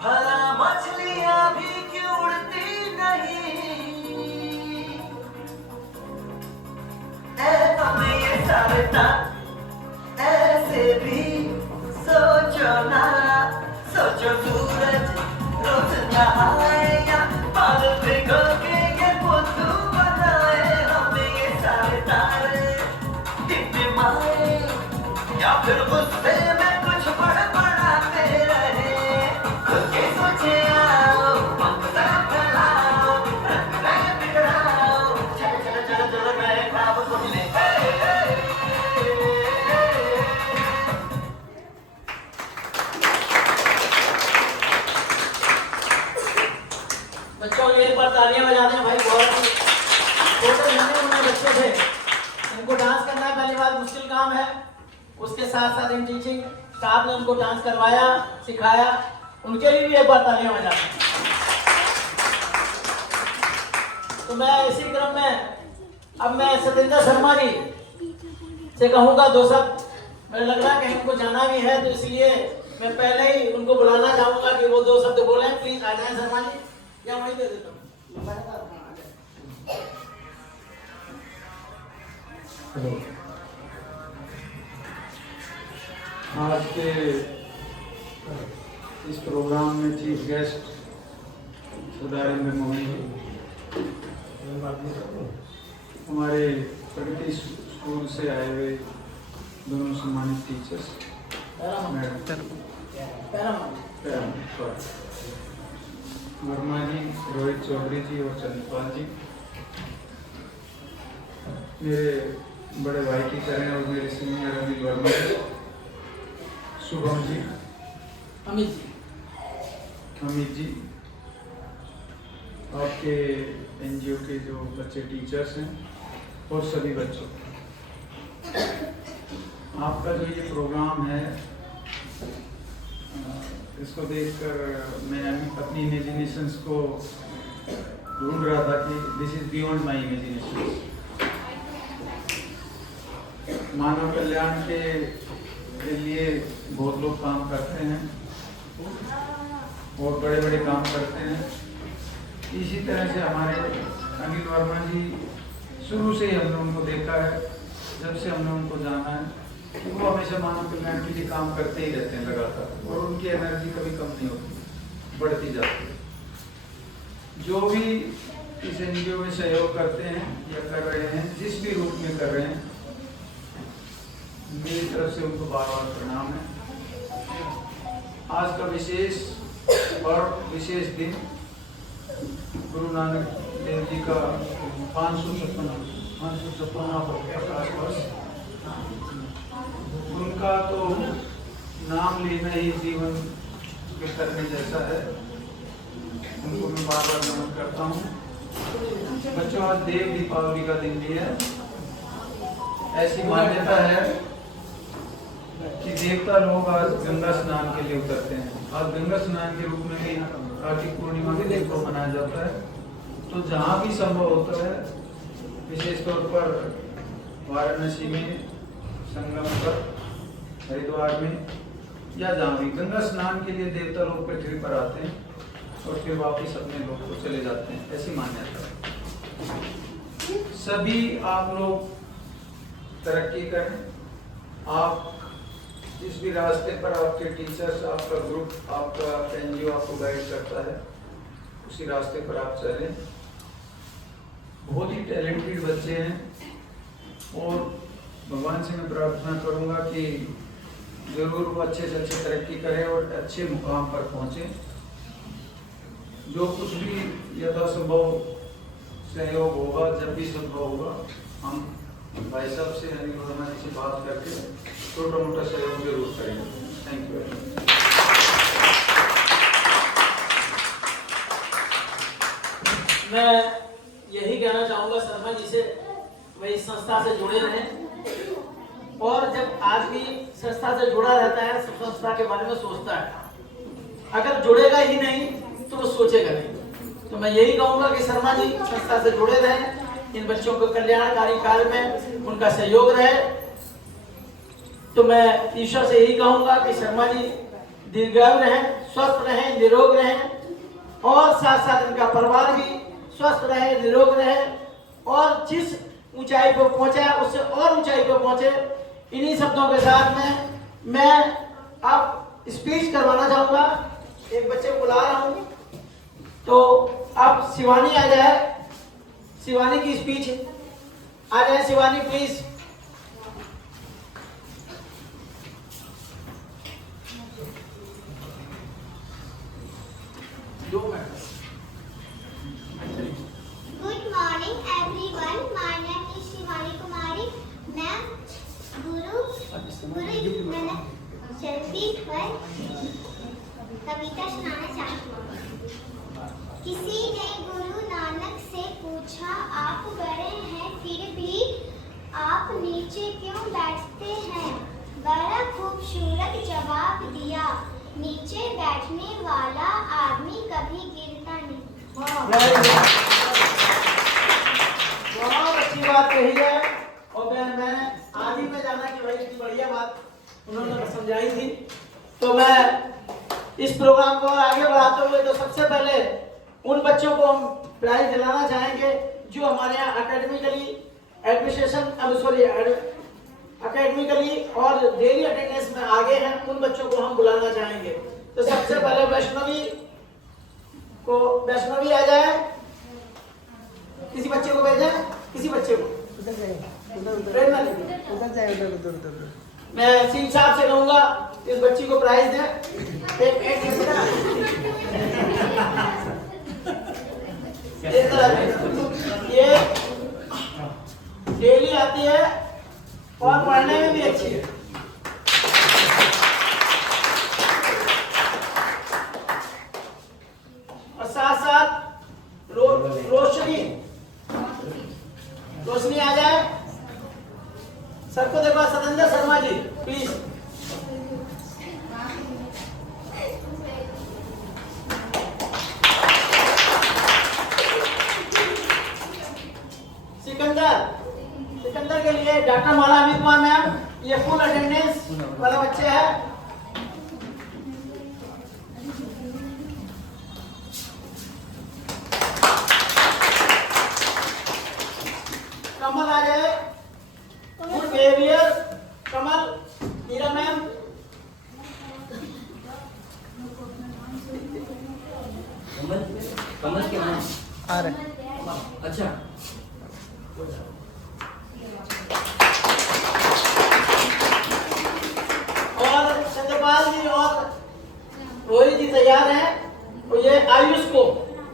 भला मछलियां भी क्यों उड़ती नहीं, हमें ये सारता ऐसे भी सोचो ना। सोचो सूरज रोज नहाए या बाल भिगो के ये बुद्धू बनाए। हमें ये सारे तारे टिमटिमाए या फिर गुस्से में कुछ बड़बड़ाते रहे। खुद के सोचे आओ, पंख जरा फैलाओ, रंग में बिखराओ। चलो चलो चलो चलो नए ख्वाब बुन ले। बच्चों के एक बार तालियां बजा दें भाई। बहुत ही छोटे नन्हे मुन्ने बच्चे थे, इनको डांस करना पहली बात मुश्किल काम है। उसके साथ साथ इन टीचिंग स्टाफ ने उनको डांस करवाया, सिखाया, उनके लिए भी एक बार तालियां बजा दें। तो मैं इसी क्रम में अब मैं सतेंद्र शर्मा जी से कहूँगा दो शब्द। मुझे लग रहा है कि हमको जाना भी है, तो इसलिए मैं पहले ही उनको बुलाना चाहूँगा कि वो दो शब्द बोलें। प्लीज आ जाएं शर्मा जी, या वहीं दे देता हूँ। आज के इस प्रोग्राम में चीफ गेस्ट सुधारेंद्र मोहन जी, हमारे प्रगति स्कूल से आए हुए दोनों सम्मानित टीचर्स, वर्मा जी, रोहित चौधरी जी और चंद्रपाल जी, मेरे बड़े भाई की तरह और मेरे सीनियर अमित वर्मा जी, शुभम जी, अमित जी, आपके एनजीओ के जो बच्चे टीचर्स हैं और सभी बच्चों, आपका जो ये प्रोग्राम है इसको देखकर मैं अपनी इमेजिनेशंस को ढूंढ रहा था कि this is beyond my imagination. मानव कल्याण के लिए बहुत लोग काम करते हैं और बड़े बड़े काम करते हैं। इसी तरह से हमारे अनिल वर्मा जी, शुरू से ही हमने उनको देखा है, जब से हमने उनको जाना है कि वो हमेशा मानव कल्याण के लिए काम करते ही रहते हैं लगातार, और उनकी एनर्जी कभी कम नहीं होती, बढ़ती जाती है। जो भी इस एनजीओ में सहयोग करते हैं या कर रहे हैं, जिस भी रूप में कर रहे हैं, मेरी तरफ से उनको बार बार प्रणाम है। आज का विशेष और विशेष दिन गुरु नानक देव जी का 556वां प्रकाश वर्ष। उनका तो नाम लेना ही जीवन के करने जैसा है, उनको मैं बार बार नमन करता हूँ। बच्चों, आज देव दीपावली का दिन भी है। ऐसी मान्यता है कि देवता लोग आज गंगा स्नान के लिए उतरते हैं। आज गंगा स्नान के रूप में भी कार्तिक पूर्णिमा के दिन को मनाया जाता है। तो जहाँ भी संभव होता है, विशेष तौर पर वाराणसी में, संगम पर, हरिद्वार में, या जहाँ भी गंगा स्नान के लिए देवता लोग पृथ्वी पर आते हैं और फिर वापिस अपने लोग को चले जाते हैं, ऐसी मान्यता है। सभी आप लोग तरक्की करें। आप जिस भी रास्ते पर आपके टीचर्स, आपका ग्रुप, आपका एनजीओ आपको गाइड करता है, उसी रास्ते पर आप चलें। बहुत ही टैलेंटेड बच्चे हैं और भगवान से मैं प्रार्थना करूंगा कि जरूर वो अच्छे से अच्छे तरक्की करें और अच्छे मुकाम पर पहुंचे। जो कुछ भी यथासंभव सहयोग होगा, जब भी संभव होगा, हम भाई साहब से, अनिल वर्मा जी से बात करके छोटा मोटा सहयोग जरूर करेंगे। Thank you very much. मैं यही कहना चाहूँगा शर्मा जी से, वह इस संस्था से जुड़े रहें और जब आदमी संस्था से जुड़ा रहता है तो संस्था के बारे में सोचता है। अगर जुड़ेगा ही नहीं तो वो सोचेगा नहीं। तो मैं यही कहूँगा कि शर्मा जी संस्था से जुड़े रहें, इन बच्चों को कल्याणकारी कार्य में उनका सहयोग रहे। तो मैं ईश्वर से यही कहूँगा कि शर्मा जी दीर्घायु रहें, स्वस्थ रहें, निरोग रहें और साथ साथ इनका परिवार भी स्वस्थ रहे, निरोग रहे और जिस ऊंचाई पर पहुंचा है उससे और ऊंचाई पर पहुंचे। इन्हीं शब्दों के साथ में मैं अब स्पीच करवाना चाहूंगा। एक बच्चे को बुला रहा हूं, तो अब शिवानी आ जाए, शिवानी की स्पीच आ जाए। Shivani please. Good morning everyone. My name is Shivani Kumari. मैं गुरु मैंने जल्दी पर कविता सुनाना चाहती हूँ। किसी ने गुरु नानक से पूछा, आप बड़े हैं फिर भी आप नीचे क्यों बैठते हैं? बड़ा खूबसूरत जवाब दिया, नीचे बैठने वाला आदमी कभी गिरता नहीं। बहुत अच्छी बात कही है और मैं आज ही में जाना कि भाई इतनी बढ़िया बात उन्होंने समझाई थी। तो मैं इस प्रोग्राम को आगे बढ़ाते हुए तो सबसे पहले उन बच्चों को हम प्राइज दिलाना चाहेंगे जो हमारे यहाँ अकेडमिकली अकेडमिकली और डेली अटेंडेंस में आगे हैं, उन बच्चों को हम बुलाना चाहेंगे। तो सबसे पहले वैष्णवी आ जाए। किसी बच्चे को भेजा, किसी बच्चे को प्रेरणा लेंगे। मैं सिंह साहब से कहूंगा इस बच्ची को प्राइज दें। ये डेली आती है और पढ़ने में भी अच्छी है। और साथ साथ रोशनी आ जाए। सर को देखो, सतेंद्र शर्मा जी प्लीज। सिकंदर के लिए डॉक्टर माला अमित कुमार मैम, ये फुल अटेंडेंस वाला बच्चे है। कमल आ जाए, गुड बिहेवियर। कमल, मीरा मैम। कमल क्या नाम? आ रहे। अच्छा, और चंद्रपाल जी और रोहित जी तैयार हैं। तो ये आयुष को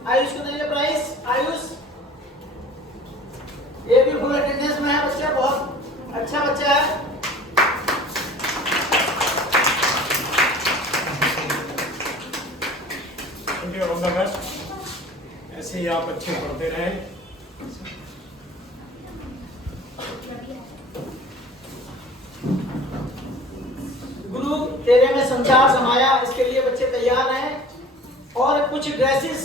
देंगे प्राइस। आयुष ये भी फुल अटेंडेंस में है बच्चा, बहुत अच्छा बच्चा है। ऐसे ही आप अच्छे पढ़ते रहें। गुरु तेरे में संसार समाया, इसके लिए बच्चे तैयार ड्रेसेस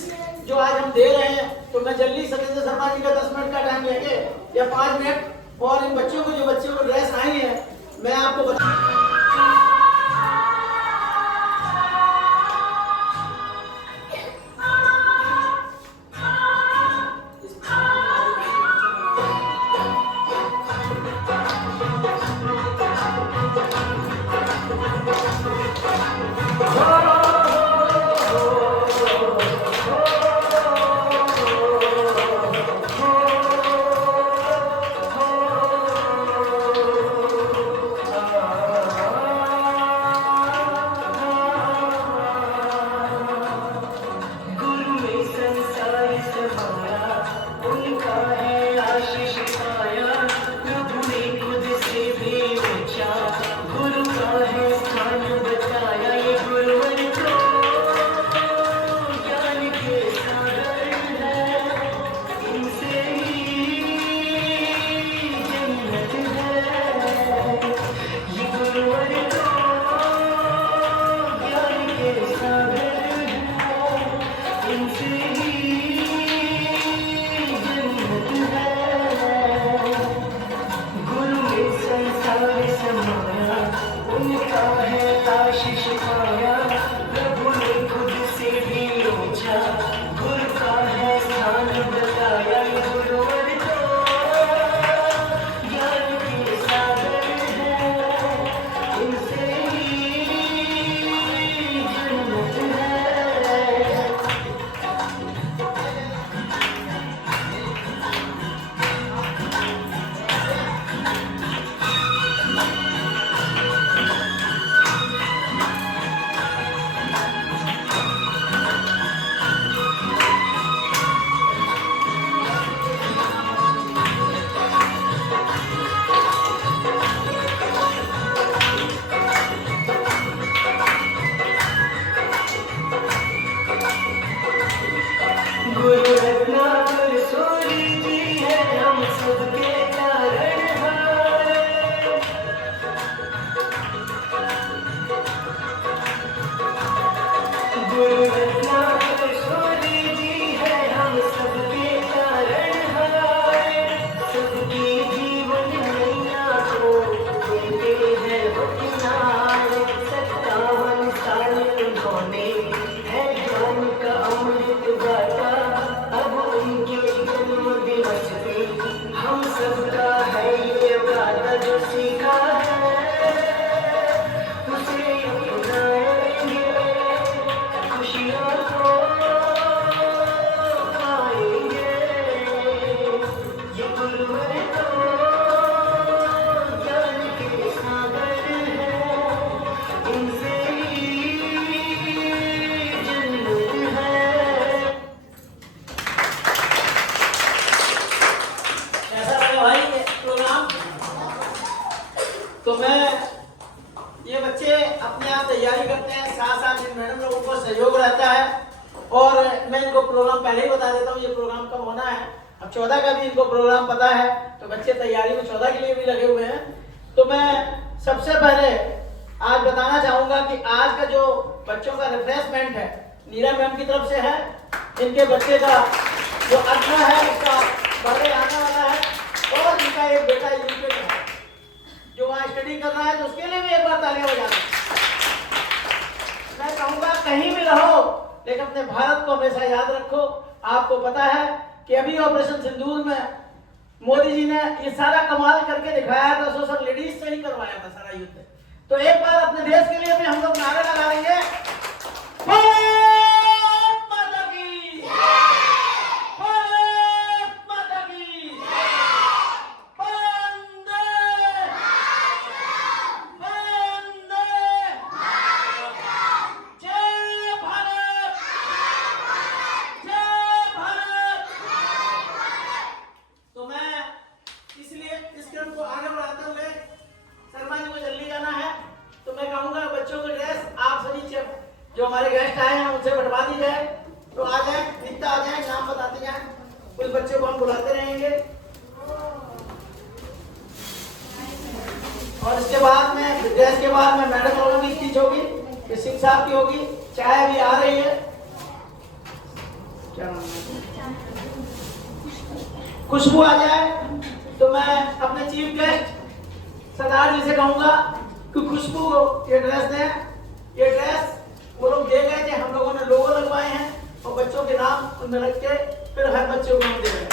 जो आज हम दे रहे हैं, तो मैं जल्दी सत्येंद्र शर्मा जी का 10 मिनट का टाइम लेंगे या 5 मिनट, और इन बच्चों को, जो बच्चों को ड्रेस आई है, मैं आपको बता गुरु में संसार समाया, उनका है आशीष पाया, प्रभु ने खुद से भी ऊंचा, गुरु का है स्थान बताया। ये गुरुवर तो ज्ञान के सागर है, इनसे ही जन्नत है। ये गुरुवर तो ज्ञान के सागर इनसे ही जन्नत है। गुरु में संसार समाया, उनका है आशीष पाया, प्रभु ने खुद से भी ऊंचा, गुरु का है स्थान बताया। ये गुरुवर तो ज्ञान के सागर है, इनसे ही जन्नत है। गुरु रत्नाकर सूरी जी है, हम सबके तारणहार। गुरु रत्नाकर सूरी जी है, हम सबके तारणहार। सबके जीवन नैया को देते हैं वो किनारे। 57 साल उन्होंने है ज्ञान का अमृत बांटा, अब उनके जन्म दिवस पे हम सबका है ये वादा, जो सीखा है उसे अपनाएंगे, खुशियाँ को पाएंगे। ये गुरुवर तो ज्ञान के सागर है, इनसे ही जन्नत है। ऐसा लगा भाई ये प्रोग्राम। तो मैं, ये बच्चे अपने आप तैयारी करते हैं, साथ साथ इन मैडम लोगों को सहयोग रहता है, और मैं इनको प्रोग्राम पहले ही बता देता हूँ ये प्रोग्राम कब होना है। अब 14 का भी इनको प्रोग्राम पता है, तो बच्चे तैयारी में 14 के लिए भी लगे हुए हैं। तो मैं सबसे पहले आज बताना चाहूंगा कि आज का जो बच्चों का रिफ्रेशमेंट है, नीरा मैम की तरफ से है। इनके बच्चे का जो अच्छा है, उसका बर्थडे आने वाला है, और इनका एक बेटा यूके का है जो वहाँ स्टडी कर रहा है, तो उसके लिए भी एक बार तालियां बजा दें। मैं कहूँगा कहीं भी रहो, लेकिन अपने भारत को हमेशा याद रखो। आपको पता है कि अभी ऑपरेशन सिंदूर में मोदी जी ने ये सारा कमाल करके दिखाया था, सोशल लेडीज से ही करवाया था सारा युद्ध। तो एक बार अपने देश के लिए भी हम लोग नारे लगा लेंगे, भारत माता की, भारत माता की, वंदे, वंदे, जय भारत, जय भारत। तो मैं इसलिए इस क्रम को आगे बढ़ाते हुए, शर्मा जी को जल्दी जाना है, तो मैं कहूँगा बच्चों को ड्रेस आप सभी जो हमारे गेस्ट आए हैं उनसे बढ़वा दी जाए। तो आ जाए, दिखता आ जाए, नाम बताते जाए, कुछ बच्चों को हम बुलाते रहेंगे। और इसके बाद में ड्रेस के बाद में मैडम लोगों की स्पीच होगी, सिंह साहब की होगी, चाय भी आ रही है। खुशबू आ जाए तो मैं अपने चीफ गेस्ट सरदार जी से कहूंगा कि खुशबू को ये ड्रेस दें। ये ड्रेस वो लोग दे गए थे, हम लोगों ने लोगो लगवाए हैं और बच्चों के नाम उनमें रख के फिर हर बच्चे को नाम दे रहे हैं।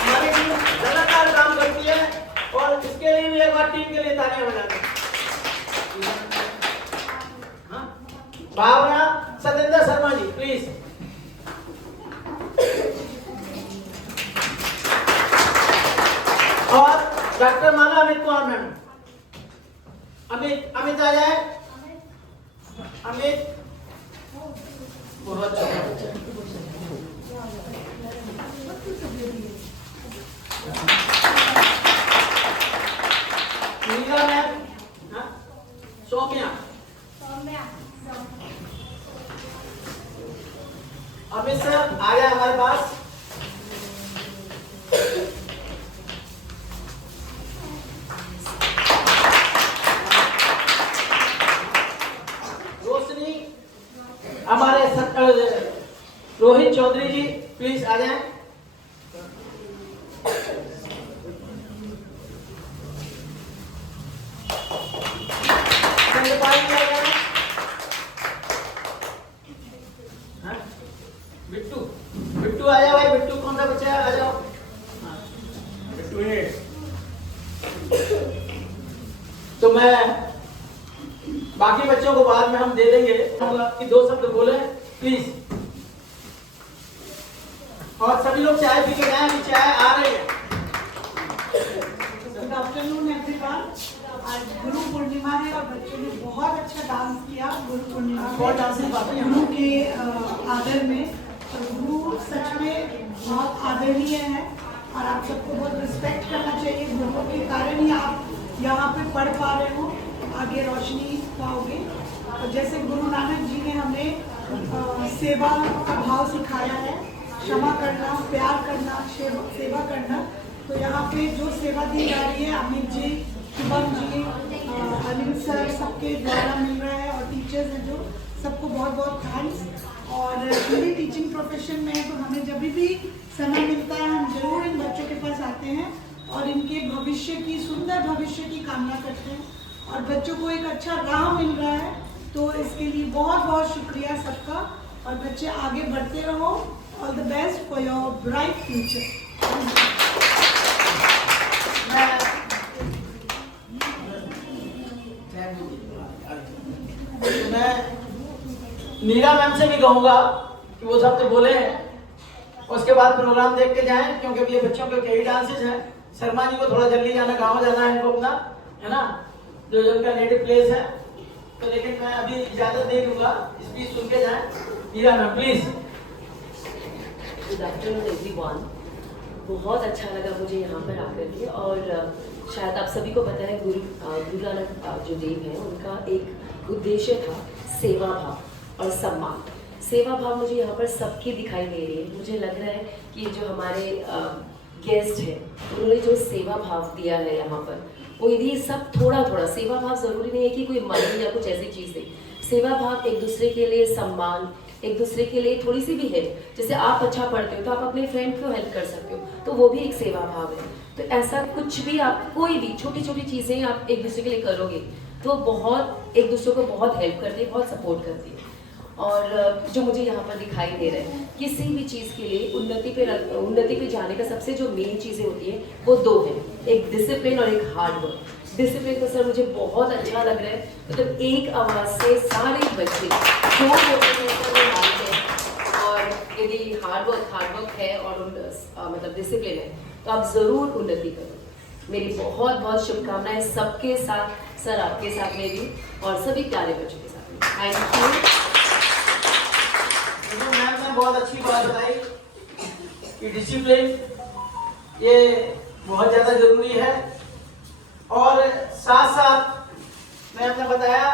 हमारी टीम लगातार काम करती है और इसके लिए भी एक बार टीम के लिए तालियां बजा दें। भावना सतेंद्र शर्मा जी प्लीज। और डॉक्टर माला अमित कुमार मैम। अमित आ जाए। अमित बहुत छोटा बच्चा है। मीरा मैम। सौम्या। अमित सर आ जाए हमारे पास। रोशनी हमारे रोहित चौधरी जी प्लीज आ जाएं। बिट्टू बिट्टू आ जाओ भाई। बिट्टू कौन सा बच्चा है? आ जाओ। बिट्टू ये तो मैं बाकी बच्चों को बाद में हम दे देंगे कि 2 शब्द बोले प्लीज। और सभी लोग चाय पी के जाएं, अभी चाय आ रही है। Good afternoon everyone. आज गुरु पूर्णिमा है और बच्चों ने बहुत अच्छा डांस किया गुरु पूर्णिमा बहुत डांस है बाबा यहाँ। गुरु के आदर में। तो गुरु सच में बहुत आदरणीय है और आप सबको बहुत रिस्पेक्ट करना चाहिए। गुरुओं के कारण ही आप यहाँ पे पढ़ पा रहे हो, आगे रोशनी पाओगे। और जैसे गुरु नानक जी ने हमें सेवा का भाव सिखाया है, क्षमा करना, प्यार करना, सेवा करना। तो यहाँ पे जो सेवा दी जा रही है अमित जी, शुभम जी, अनिल सर सबके द्वारा मिल रहा है और टीचर्स हैं जो, सबको बहुत बहुत थैंक्स। और हम भी टीचिंग प्रोफेशन में है तो हमें जब भी समय मिलता है हम जरूर इन बच्चों के पास आते हैं और इनके भविष्य की, सुंदर भविष्य की कामना करते हैं और बच्चों को एक अच्छा राह मिल रहा है। तो इसके लिए बहुत बहुत शुक्रिया सबका और बच्चे आगे बढ़ते रहो। All the best for your bright future. मैं मीरा मैम से भी कहूंगा कि वो सब तो बोले उसके बाद प्रोग्राम देख के जाएं, क्योंकि ये बच्चों के कई डांसेस हैं। शर्मा जी को थोड़ा जल्दी जाना, गाँव जाना है इनको अपना, है ना, जो उनका नेटिव प्लेस है। तो लेकिन मैं अभी इजाजत दे दूंगा, स्पीच सुन के जाएं। Meera ma'am please. Good afternoon everyone. बहुत अच्छा लगा मुझे यहाँ पर आकर के। और शायद आप सभी को पता है गुरु नानक जो देव हैं उनका एक उद्देश्य था सेवा भाव और सम्मान। सेवा भाव मुझे यहाँ पर सबकी दिखाई दे रही है। मुझे लग रहा है कि जो हमारे गेस्ट हैं उन्होंने जो सेवा भाव दिया है यहाँ पर, वो यदि सब थोड़ा थोड़ा, सेवा भाव ज़रूरी नहीं है कि कोई मनी या कुछ ऐसी चीज़ है। सेवा भाव एक दूसरे के लिए सम्मान, एक दूसरे के लिए थोड़ी सी भी हेल्प। जैसे आप अच्छा पढ़ते हो तो आप अपने फ्रेंड को हेल्प कर सकते हो, तो वो भी एक सेवा भाव है। तो ऐसा कुछ भी आप, कोई भी छोटी छोटी चीज़ें आप एक दूसरे के लिए करोगे तो बहुत एक दूसरे को बहुत हेल्प करती है, बहुत सपोर्ट करती है। और जो मुझे यहाँ पर दिखाई दे रहा है, किसी भी चीज़ के लिए उन्नति पे जाने का सबसे जो मेन चीज़ें होती है वो 2 हैं, एक डिसिप्लिन और एक हार्ड वर्क। डिसिप्लिन तो सर मुझे बहुत अच्छा लग रहा है। मतलब एक आवाज़ से सारे बच्चे जो मानते हैं, और यदि हार्ड वर्क है और मतलब डिसिप्लिन है तो आप ज़रूर उन्नति करो। मेरी बहुत बहुत शुभकामनाएं सबके साथ, सर आपके साथ में भी और सभी प्यारे बच्चों के साथ में। Thank you. मैम ने बहुत अच्छी बात बताई कि डिसिप्लिन ये बहुत ज़्यादा ज़रूरी है। और साथ साथ मैम ने बताया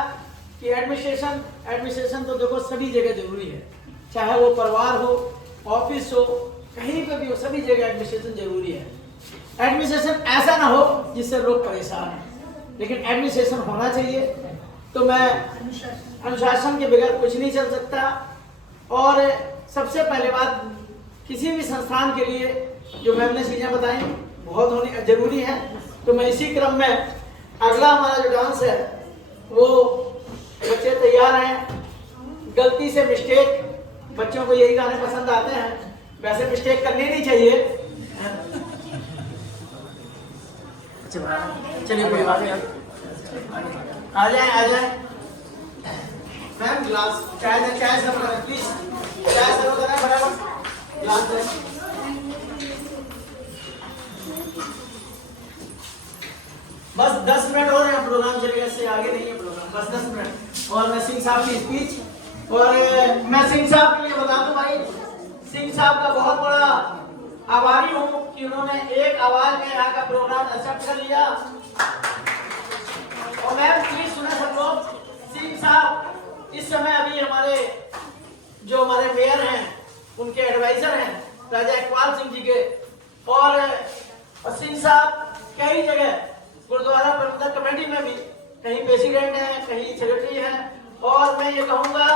कि एडमिनिस्ट्रेशन तो देखो सभी जगह ज़रूरी है, चाहे वो परिवार हो, ऑफिस हो, कहीं पर भी हो, सभी जगह एडमिनिस्ट्रेशन ज़रूरी है। एडमिनिस्ट्रेशन ऐसा ना हो जिससे लोग परेशान हैं, लेकिन एडमिनिस्ट्रेशन होना चाहिए। तो मैं अनुशासन के बगैर कुछ नहीं चल सकता। और सबसे पहले बात, किसी भी संस्थान के लिए जो मैम ने चीज़ें बताई बहुत होनी जरूरी है। तो मैं इसी क्रम में अगला हमारा जो डांस है वो बच्चे तैयार हैं। गलती से मिस्टेक, बच्चों को यही गाने पसंद आते हैं, वैसे मिस्टेक करनी नहीं चाहिए। चलिए कोई बात नहीं, आ जाए मैम। ग्लास चाय सर्व करें प्लीज, चाय सर्व करें फटाफट, ग्लास दें। बस 10 मिनट और है, प्रोग्राम चलेगा, इससे आगे नहीं है प्रोग्राम, बस 10 मिनट। और मैं सिंह साहब की स्पीच, और मैं सिंह साहब के लिए बता दूं भाई, सिंह साहब का बहुत बड़ा आभारी हूं कि उन्होंने एक आवाज में यहाँ का प्रोग्राम एक्सेप्ट कर लिया। और मैम प्लीज सुने सब लोग, सिंह साहब इस समय अभी हमारे मेयर हैं उनके एडवाइजर हैं राजा इकबाल सिंह जी के, और सिंह साहब कई जगह गुरुद्वारा प्रबंधक कमेटी में भी कहीं प्रेसिडेंट हैं, कहीं सेक्रेटरी हैं। और मैं ये कहूँगा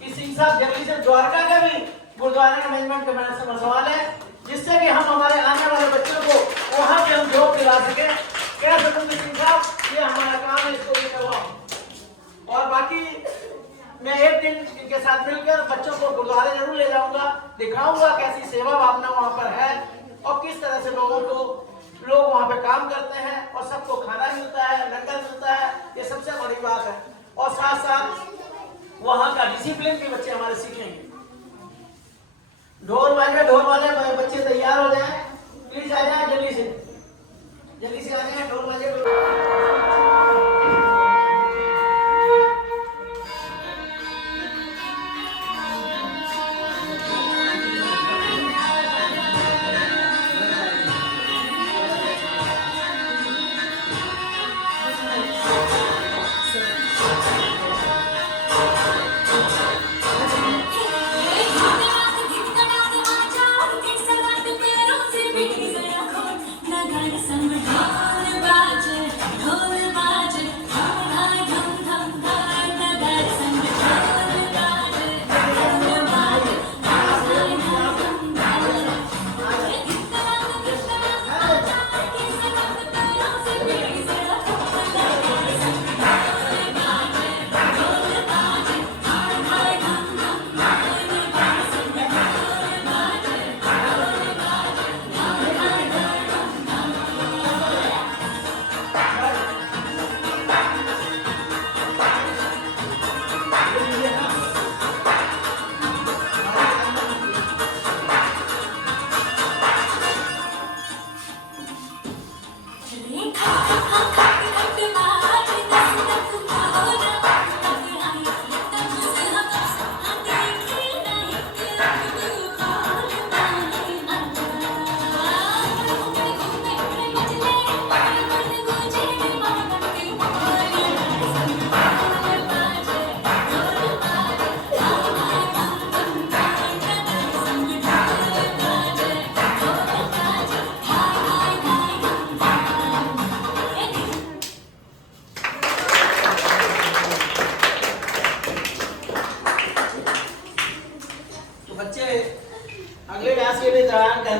कि सिंह साहब जल्दी से द्वारका का भी गुरुद्वारा के मैनेजमेंट कमेटी से सवाल है, जिससे कि हम हमारे आने वाले बच्चों को वहाँ पे हम जॉब दिला सके। क्या सकूँगे सिंह साहब, ये हमारा काम है, इसको भी करवाओ। और बाकी मैं एक दिन इनके साथ मिलकर बच्चों को गुरुद्वारे जरूर ले जाऊंगा, दिखाऊंगा कैसी सेवा भावना वहाँ पर है और किस तरह से लोग वहाँ पे काम करते हैं और सबको खाना मिलता है, लंगर मिलता है, ये सबसे बड़ी बात है। और साथ साथ वहाँ का डिसिप्लिन भी बच्चे हमारे सीखेंगे। ढोल वाले बच्चे तैयार हो जाएं, प्लीज आ जाएं, जल्दी से आ जाएं, ढोल वाले।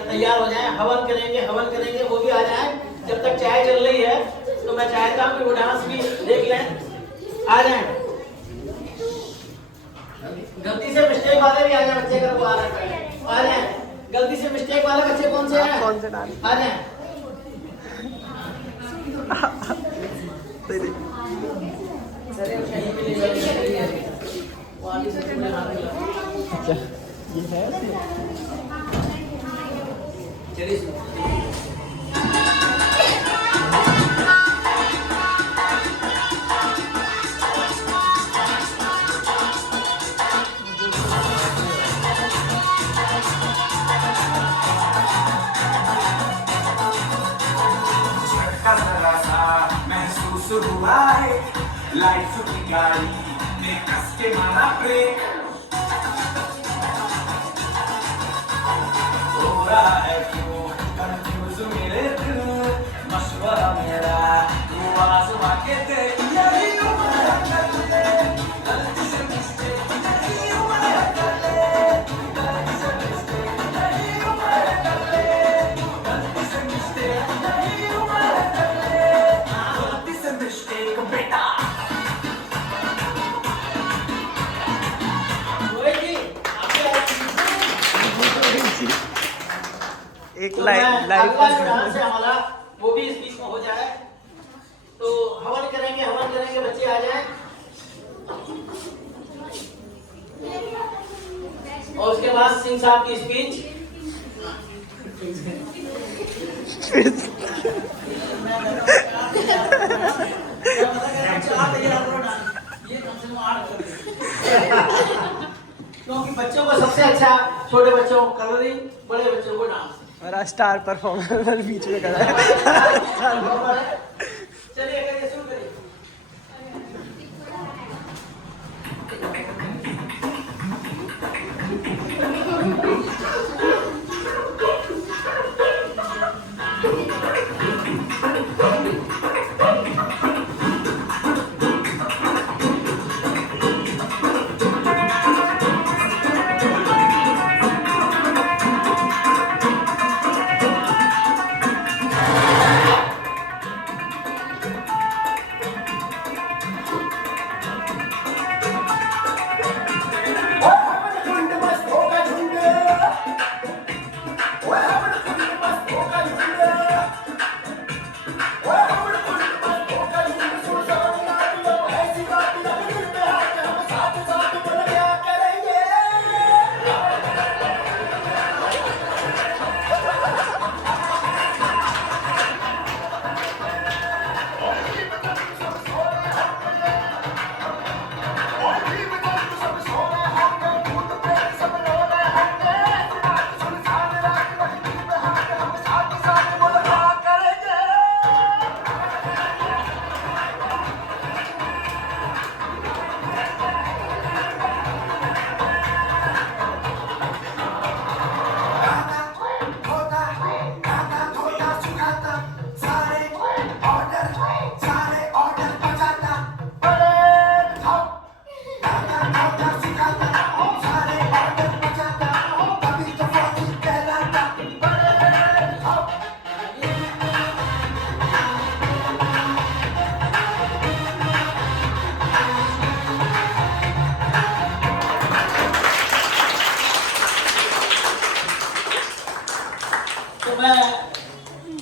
तैयार हो जाएं, हवन करेंगे, वो भी आ जाएं। जब तक चाय चल रही है तो मैं चाहता हूँ कि वो डांस भी देख लें, आ जाएं। गलती से मिस्टेक वाले भी आ जाए बच्चे, अगर वो आ जाए। गलती से मिस्टेक वाले बच्चे कौन से हैं, आ जाएं। महसूस हुआ है लाइफ की गाड़ी में कस के मारा ब्रेक, हो रहा है क्यों कंफ्यूज मेरे दिल, मशवरा मेरा तू आजमा के देख, यही उम्र कर ले, गलती से मिस्टेक नहीं उम्र कर ले। एक तो लाइव अगला जो डांस है हमारा वो भी इस बीच में हो जाए। तो हवन करेंगे, बच्चे आ जाए। और उसके बाद सिंह साहब की स्पीच। क्योंकि बच्चों को सबसे अच्छा, छोटे बच्चों को कलरिंग, बड़े बच्चों को डांस। हमारा स्टार परफॉर्मर बीच में खड़ा है। चलिए करिए, शुरू करिए।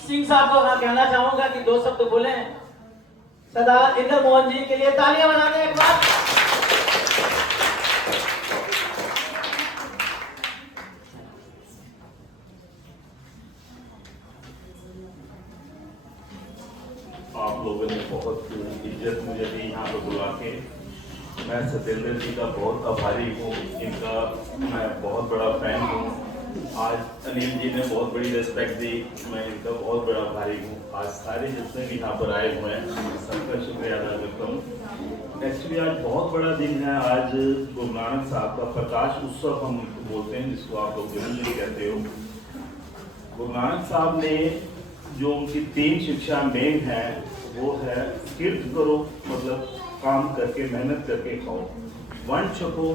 सिंह साहब को मैं कहना चाहूंगा कि 2 शब्द बोले। सरदार इंद्र मोहन जी के लिए तालियां बजा दें एक बार। आप लोगों ने बहुत इज्जत मुझे दी यहाँ पे बुला के। मैं सत्येंद्र जी का बहुत आभारी हूँ, इनका मैं बहुत बड़ा फैन हूँ। आज अनिल जी ने बहुत बड़ी रिस्पेक्ट दी, मैं इनका बहुत बड़ा आभारी हूँ। आज सारे जितने भी यहाँ पर आए हुए हैं सबका शुक्रिया अदा करता हूँ। एक्चुअली आज बहुत बड़ा दिन है। आज गुरु नानक साहब का प्रकाश उत्सव हम बोलते हैं, जिसको आप लोग जन्मदिन कहते हो। गुरु नानक साहब ने जो उनकी 3 शिक्षा मेन है वो है किर्त करो, मतलब काम करके मेहनत करके खाओ। वंश छको,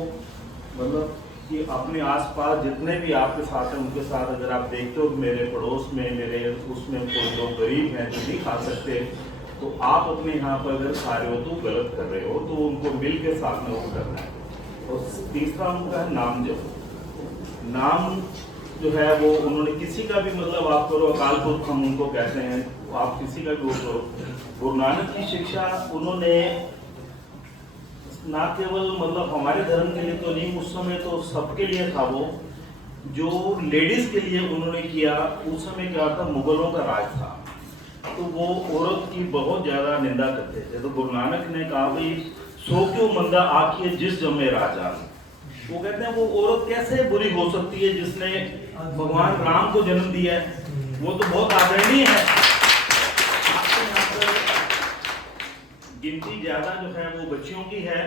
मतलब कि अपने आसपास जितने भी आपके साथ हैं उनके साथ अगर आप देखते हो मेरे पड़ोस में, मेरे उसमें कोई लोग गरीब हैं जो नहीं खा सकते, तो आप अपने यहाँ पर अगर खा रहे हो तो गलत कर रहे हो, तो उनको मिल के साथ में वो करना है। और तीसरा उनका है नाम जप। नाम जो है वो उन्होंने किसी का भी, मतलब आप करो, अकाल पुरख हम उनको कहते हैं, तो आप किसी का भी वो करो। गुरु नानक की शिक्षा उन्होंने ना केवल मतलब हमारे धर्म के लिए तो नहीं, उस समय तो सबके लिए था। वो जो लेडीज के लिए उन्होंने किया, उस समय क्या था, मुगलों का राज था, तो वो औरत की बहुत ज्यादा निंदा करते थे। तो गुरु नानक ने कहा भाई सो क्यों मंदा आखिए जिस जमे राजा। वो कहते हैं वो औरत कैसे बुरी हो सकती है जिसने भगवान राम को जन्म दिया है, वो तो बहुत आदरणीय है। आपके यहाँ पर गिनती ज्यादा जो है वो बच्चियों की है।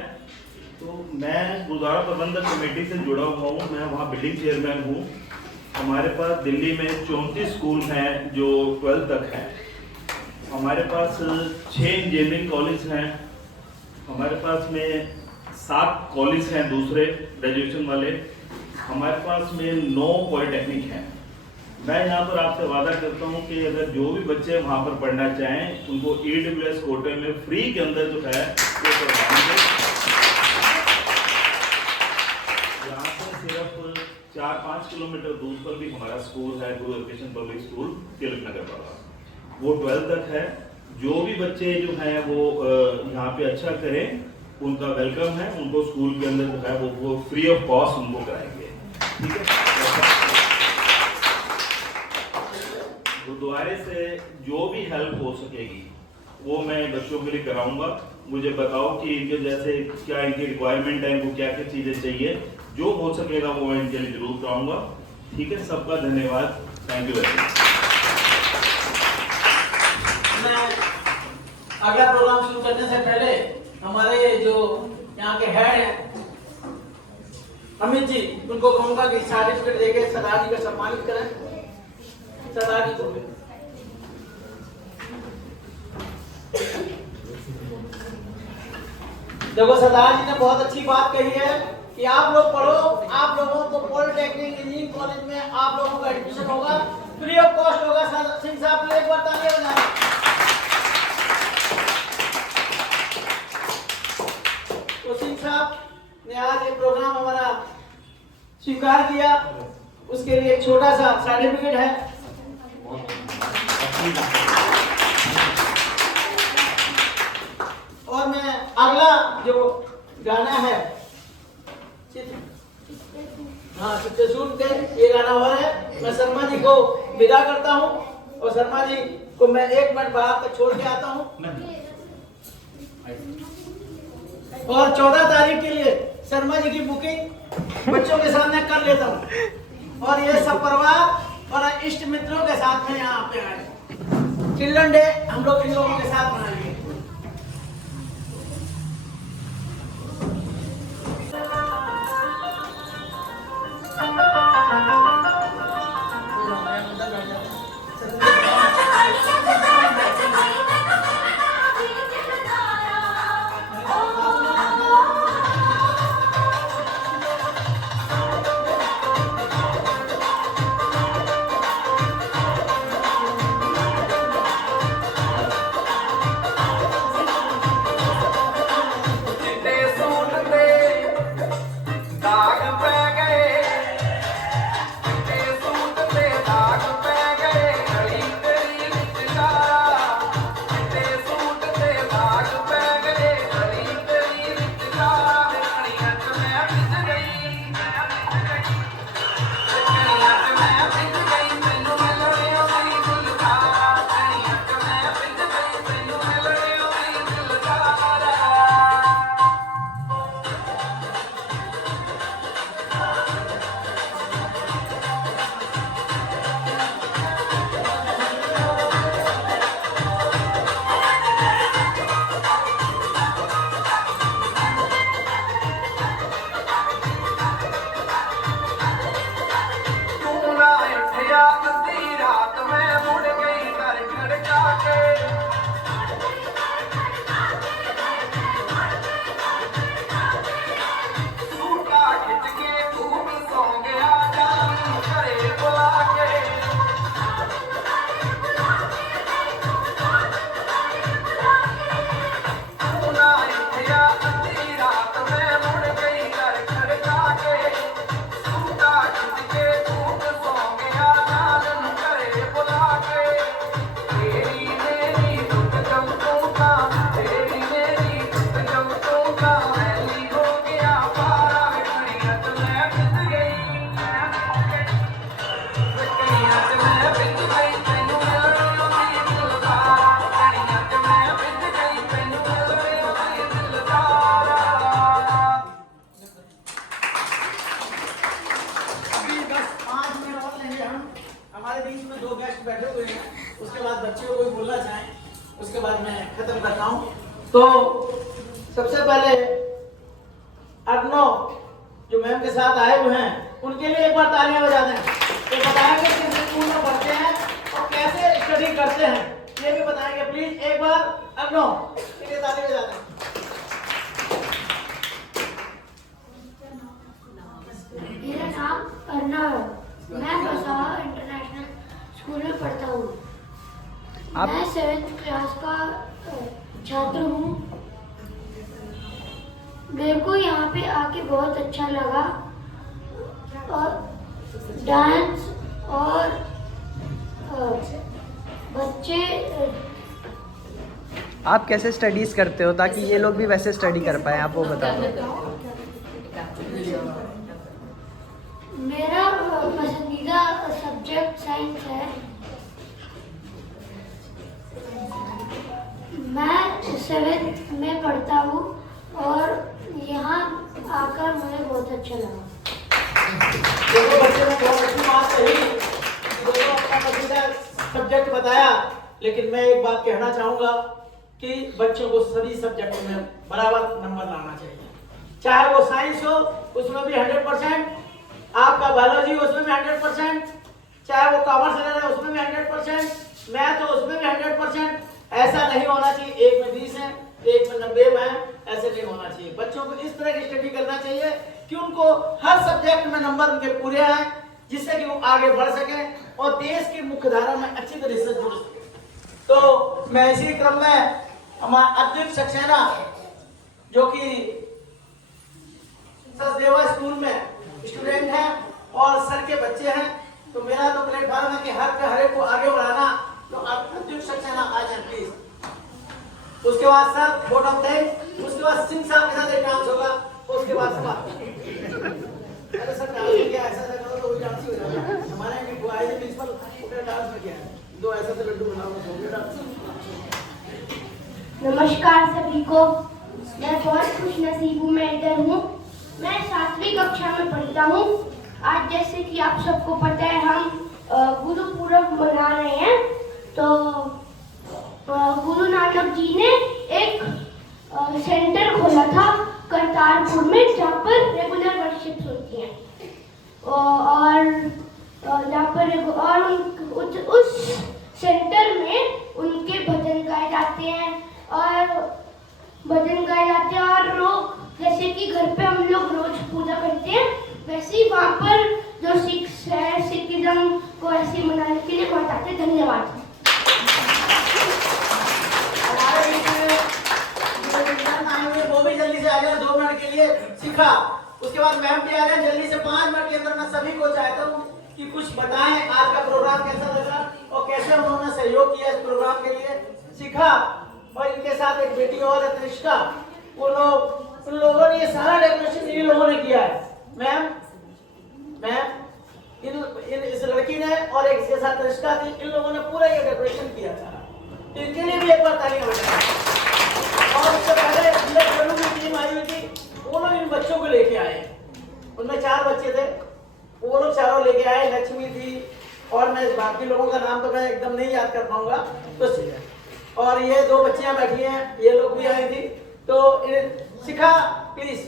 तो मैं गुरुद्वारा प्रबंधक कमेटी से जुड़ा हुआ हूँ, मैं वहाँ बिल्डिंग चेयरमैन हूँ। हमारे पास दिल्ली में 34 स्कूल हैं जो 12 तक हैं। हमारे पास 6 इंजीनियरिंग कॉलेज हैं। हमारे पास में 7 कॉलेज हैं दूसरे ग्रेजुएशन वाले। हमारे पास में 9 पॉलिटेक्निक हैं। मैं यहाँ पर आपसे वादा करता हूँ कि अगर जो भी बच्चे वहाँ पर पढ़ना चाहें उनको EWS कोटे में फ्री के अंदर जो है वो करवाएंगे। यहाँ से सिर्फ 4-5 किलोमीटर दूर पर भी हमारा स्कूल है, गुरु education public school Tilak Nagar वाला। वो 12th तक है। जो भी बच्चे जो हैं वो यहाँ पे अच्छा करें, उनका वेलकम है। उनको स्कूल के अंदर जो है वो फ्री ऑफ कॉस्ट उनको कराएंगे, ठीक है। गुरुद्वारे से जो भी हेल्प हो सकेगी वो मैं बच्चों के लिए कराऊंगा। मुझे बताओ कि इनके जैसे क्या इनकी रिक्वायरमेंट है, इनको क्या क्या चीज़ें चाहिए, जो हो सकेगा वो मैं इनके लिए जरूर कराऊंगा, ठीक है। सबका धन्यवाद, थैंक यू वेरी मच। मैं अगला प्रोग्राम शुरू करने से पहले हमारे जो यहाँ के हेड हैं अमित जी, उनको कहूँगा कि सर्टिफिकेट देके सरदार जी का सम्मानित करें। सरदार जी को देखो, सरदार जी ने बहुत अच्छी बात कही है कि आप लोग पढ़ो, आप लोगों को पॉलिटेक्निक इंजीनियरिंग कॉलेज में आप लोगों का एडमिशन होगा, फ्री ऑफ कॉस्ट होगा। सिंह साहब को एक बार तालियां बजाएं। तो सिंह साहब ने आज ये प्रोग्राम हमारा स्वीकार किया, उसके लिए एक छोटा सा सर्टिफिकेट है। और मैं अगला जो गाना है चित्रसूर के ये गाना हो रहा है, मैं शर्मा जी को विदा करता हूँ और शर्मा जी को मैं 1 मिनट बाहर तक छोड़ के आता हूँ। और 14 तारीख के लिए शर्मा जी की बुकिंग बच्चों के सामने कर लेता हूँ और ये सब परिवार और इष्ट मित्रों के साथ में यहाँ पे आए। चिल्ड्रन डे हम लोग इन लोगों के साथ मनाएंगे। तो सबसे पहले अर्नव जो मैम के साथ आए हुए हैं उनके लिए एक बार तालियां बजा दें। तो बताएंगे किस स्कूल में पढ़ते हैं और कैसे स्टडी करते हैं, ये भी बताएंगे। प्लीज एक बार अर्नव के लिए तालियां बजा दें। मेरा नाम अर्नव है, मैं बसावा इंटरनेशनल स्कूल में पढ़ता हूँ। मैं 7th क्लास का छात्र हूँ। मेरे को यहाँ पे आके बहुत अच्छा लगा और डांस और बच्चे आप कैसे स्टडीज़ करते हो ताकि ये लोग भी वैसे स्टडी कर पाए, आप वो बताओ। मेरा पसंदीदा सब्जेक्ट साइंस है। मैं 7th में पढ़ता हूँ और यहाँ आकर मुझे बहुत अच्छा लगा। देखो बच्चे ने बहुत अच्छी बात कही, देखो अपना पसंदीदा सब्जेक्ट बताया, लेकिन मैं एक बात कहना चाहूँगा कि बच्चों को सभी सब्जेक्टों में बराबर नंबर लाना चाहिए, चाहे वो साइंस हो उसमें भी 100%, आपका बायोलॉजी उसमें भी 100%, चाहे वो कॉमर्स ले रहे हैं उसमें भी 100%, मैथ हो उसमें भी 100%। ऐसा नहीं होना चाहिए एक में 20 है एक में 90 है, ऐसे नहीं होना चाहिए। बच्चों को इस तरह की स्टडी करना चाहिए कि उनको हर सब्जेक्ट में नंबर उनके पूरे आए, जिससे कि वो आगे बढ़ सके और देश की मुख्य धारा में अच्छी तरह से जुड़ सके। तो मैं इसी क्रम में हमारा अद्वित सक्सेना जो कि सचदेवा स्कूल में स्टूडेंट हैं और सर के बच्चे हैं, तो मेरा तो प्लेटफॉर्म है कि हर एक को आगे बढ़ाना। तो अद्वित सक्सेना आ जाए प्लीज। उसके बाद सर वोट ऑफ थैंक्स, उसके बाद सिंह साहब के साथ एक डांस होगा, उसके बाद अरे सर डांस में क्या ऐसा करो तो डांस ही हो जाएगा। हमारे यहाँ की बुआई ने प्रिंसिपल उन्होंने डांस में किया है, दो ऐसा से लड्डू बनाओ तो डांस। नमस्कार सभी को, मैं बहुत खुश नसीब हूँ, मैं इधर हूँ। मैं 7वीं कक्षा में पढ़ता हूँ। आज जैसे कि आप सबको पता है हम गुरु पूरब मना रहे हैं, तो गुरु नानक जी ने एक सेंटर खोला था करतारपुर में, जहाँ पर रेगुलर वर्शिप्स होती हैं और जहाँ पर उस सेंटर में उनके भजन गाए जाते हैं और लोग जैसे कि घर पे हम लोग रोज पूजा करते हैं, वैसे ही वहाँ पर जो सिखिज्म को ऐसे मनाने के लिए वहाँ जाते हैं। धन्यवाद। वो भी जल्दी से आ जाए 2 मिनट के लिए सीखा। उसके बाद मैम भी आ जाए जल्दी से 5 मिनट के अंदर। मैं सभी को चाहता हूँ कि कुछ बताएं आज का प्रोग्राम कैसा लगा और कैसे उन्होंने सहयोग किया इस प्रोग्राम के लिए, सीखा। और इनके साथ एक बेटी और है तृष्का, उन लोगों ने ये सारा डेकोरेशन इन लोगों ने किया है। मैम इस लड़की ने और एक इसके साथ तृष्का थी, इन लोगों ने पूरा ये डेकोरेशन किया था। इनके लिए भी एक बार तालियां बजाएं। और उससे पहले की टीम आई हुई थी, वो लोग इन बच्चों को लेके आए, उनमें 4 बच्चे थे, वो लोग चारों लेके आए। लक्ष्मी थी और मैं बाकी लोगों का नाम तो मैं एकदम नहीं याद कर पाऊंगा, तो और ये 2 बच्चियां बैठी हैं, ये लोग भी आई थी। तो सिखा प्लीज।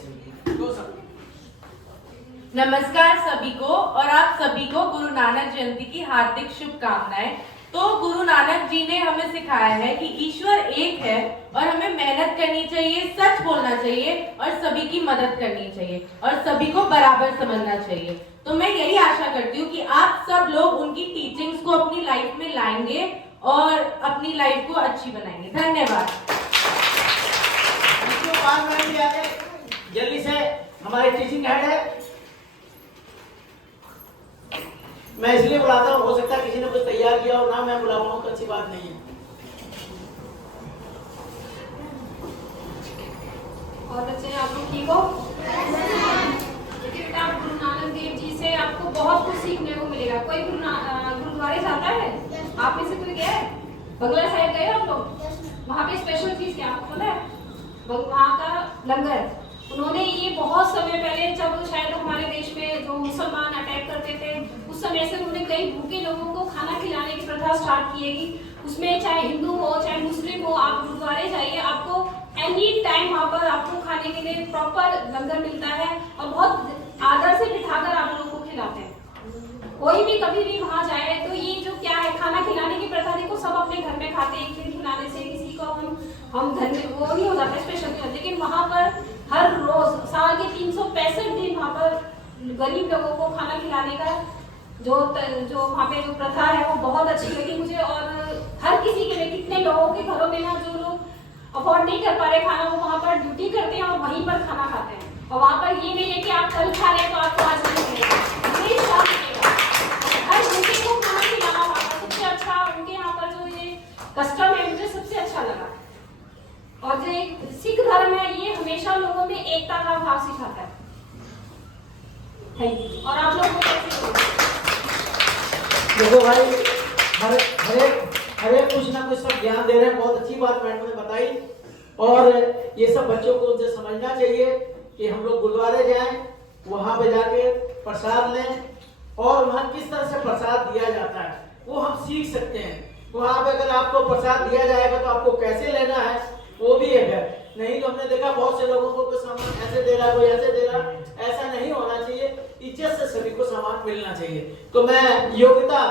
नमस्कार सभी को, और आप सभी को गुरु नानक जयंती की हार्दिक शुभकामनाएं। तो गुरु नानक जी ने हमें सिखाया है कि ईश्वर एक है और हमें मेहनत करनी चाहिए, सच बोलना चाहिए और सभी की मदद करनी चाहिए और सभी को बराबर समझना चाहिए। तो मैं यही आशा करती हूँ कि आप सब लोग उनकी टीचिंग्स को अपनी लाइफ में लाएंगे और अपनी लाइफ को अच्छी बनाएंगे। धन्यवाद। जल्दी से हमारे टीचिंग हेड है, मैं इसलिए बुलाता हूँ, हो सकता है किसी ने कुछ तैयार किया हो ना, मैं बुला पाऊँ तो अच्छी बात नहीं है। और बच्चे आप लोग ठीक हो? बेटा गुरु नानक देव जी से आपको बहुत कुछ सीखने को मिलेगा। कोई गुरुद्वारे जाता है? आप में से कोई गया है? बंगला साहिब गए आप लोग? वहाँ पे स्पेशल चीज क्या आपको पता है? वहाँ का लंगर। उन्होंने ये बहुत समय पहले, जब शायद हमारे देश में जो मुसलमान अटैक करते थे, उस समय से उन्होंने कई भूखे लोगों को खाना खिलाने की प्रथा स्टार्ट की है। उसमें चाहे हिंदू हो चाहे मुस्लिम हो, आप गुरुद्वारे जाइए, आपको एनी टाइम वहाँ पर आपको खाने के लिए प्रॉपर लंगर मिलता है और बहुत आदर से बिठाकर आप लोगों को खिलाते हैं। कोई भी कभी भी वहाँ जाए तो ये जो क्या है, खाना खिलाने की प्रथा देखो, सब अपने घर में खाते हैं। एक दिन खिलाने से किसी को हम धन्य वो नहीं हो जाता स्पेशल, लेकिन वहाँ पर हर रोज साल के 365 दिन वहाँ पर गरीब लोगों को खाना खिलाने का जो वहाँ पे जो प्रथा है वो बहुत अच्छी लगी मुझे। और हर किसी के लिए, कितने लोगों के घरों में ना जो लोग अफोर्ड नहीं कर पा रहे खाना, वो वहाँ पर ड्यूटी करते हैं और वहीं पर खाना खाते हैं। और वहाँ पर ये नहीं है कि आप कल खा रहे हैं तो आपको आज नहीं मिलेगा, आप लोग को कैसी लगी? देखो भाई, हर एक कुछ ना कुछ सब ज्ञान दे रहे हैं। बहुत अच्छी बात मैडम ने बताई। और ये सब बच्चों को उनसे समझना चाहिए कि हम लोग गुरुद्वारे जाएं, वहां पे जाके प्रसाद लें और वहां किस तरह से प्रसाद दिया जाता है वो हम सीख सकते हैं। वहां पे अगर आपको प्रसाद दिया जाएगा तो आपको कैसे लेना है वो भी एक है। नहीं तो हमने देखा बहुत से लोगों को कोई सामान ऐसे दे रहा, कोई ऐसे दे रहा। ऐसा नहीं होना चाहिए। इज्जत से सभी को सामान मिलना चाहिए। तो मैं योग्यता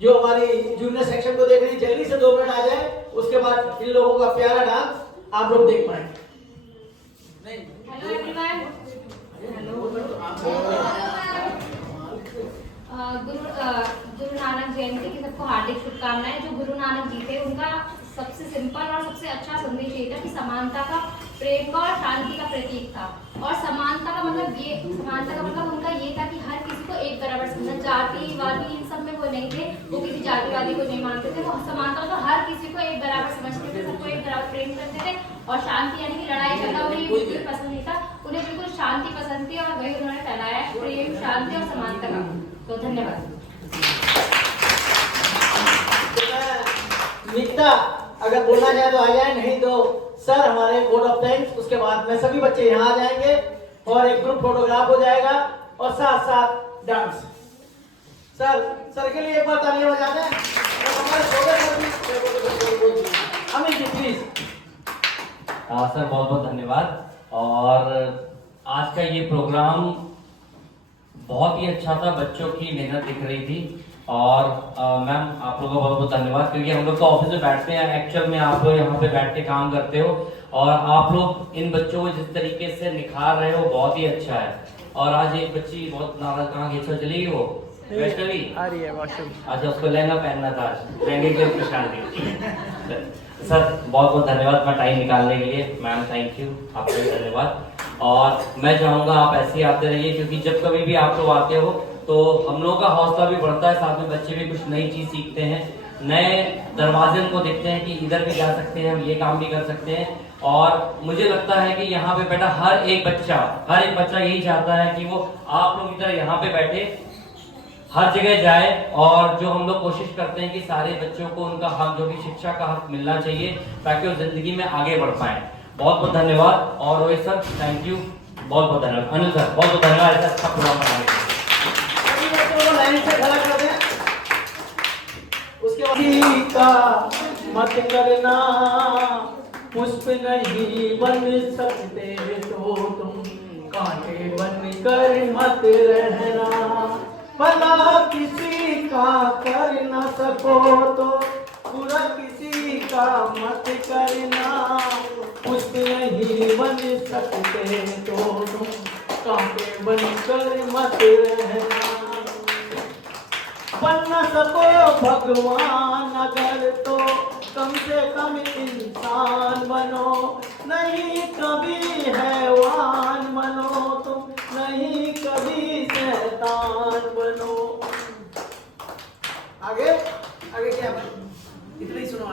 जो हमारी जूनियर सेक्शन को देख रही, जल्दी से 2 मिनट आ जाए, उसके बाद इन लोगों का प्यारा डांस आप लोग देख पाएंगे। Hello everyone. गुरु नानक जयंती की सबको हार्दिक शुभकामनाएं। जो गुरु नानक जी थे उनका सबसे सिंपल और सबसे अच्छा संदेश ये था कि समानता का, प्रेम का और शांति का प्रतीक था। और समानता का मतलब उनका ये था कि हर किसी को एक बराबर समझना। जातिवादी इन सब में वो नहीं थे, वो किसी जातिवादी को नहीं मानते थे। वो समानता मतलब हर किसी को एक बराबर समझते थे, सबको एक बराबर प्रेम करते थे। और शांति यानी कि लड़ाई झगड़ा उन्हें बिल्कुल पसंद नहीं था। उन्हें बिल्कुल शांति पसंद थी और वही उन्होंने फैलाया, प्रेम, शांति और समानता का। तो धन्यवाद। निकिता अगर बोलना चाहे तो आ जाए, नहीं तो सर हमारे बोर्ड ऑफ थैंक्स, उसके बाद में सभी बच्चे यहाँ आ जाएंगे और एक ग्रुप फोटोग्राफ हो जाएगा और साथ साथ डांस। सर के लिए एक बार तालियां बजा दें। और हमारे अमित जी प्लीज। सर बहुत बहुत धन्यवाद। और आज का ये प्रोग्राम बहुत ही अच्छा था, बच्चों की मेहनत दिख रही थी। और मैम आप लोगों का बहुत बहुत धन्यवाद, क्योंकि हम लोग तो ऑफिस में बैठते हैं, एक्चुअल में आप लोग यहाँ पे बैठ के काम करते हो और आप लोग इन बच्चों को जिस तरीके से निखार रहे हो बहुत ही अच्छा है। और आज एक बच्ची बहुत नाराज, कहाँ गई, चली गई वो वैष्णवी आ रही है वॉशरूम। अच्छा, उसको लहंगा पहनना था, लहंगे के लिए प्रशांति। सर बहुत बहुत धन्यवाद अपना टाइम निकालने के लिए। मैम थैंक यू, आपका भी धन्यवाद। और मैं चाहूँगा आप ऐसे ही आते रहिए, क्योंकि जब कभी भी आप लोग आते हो तो हम लोगों का हौसला भी बढ़ता है, साथ में बच्चे भी कुछ नई चीज़ सीखते हैं, नए दरवाजे उनको दिखते हैं कि इधर भी जा सकते हैं, हम ये काम भी कर सकते हैं। और मुझे लगता है कि यहाँ पे बेटा हर एक बच्चा यही चाहता है कि वो आप लोग इधर यहाँ पे बैठे, हर जगह जाए। और जो हम लोग कोशिश करते हैं कि सारे बच्चों को उनका हक, जो भी शिक्षा का हक मिलना चाहिए, ताकि वो जिंदगी में आगे बढ़ पाए। बहुत बहुत धन्यवाद। और रोहित सर थैंक यू, बहुत बहुत धन्यवाद। अनिल सर बहुत बहुत धन्यवाद ऐसा अच्छा प्रोग्राम बनाने के लिए। लाइन से खड़ा कर दें। उसके बाद का मत करना, पुष्प नहीं बन सकते तो तुम कांटे बन कर मत रहना। भला किसी का कर न सको तो बुरा किसी का मत करना। पुष्प नहीं बन सकते तो तुम कांटे बन कर मत रहना। बन न सको भगवान अगर तो कम से कम इंसान बनो, नहीं कभी हैवान बनो तुम, नहीं कभी शैतान बनो। आगे क्या इतना ही सुनो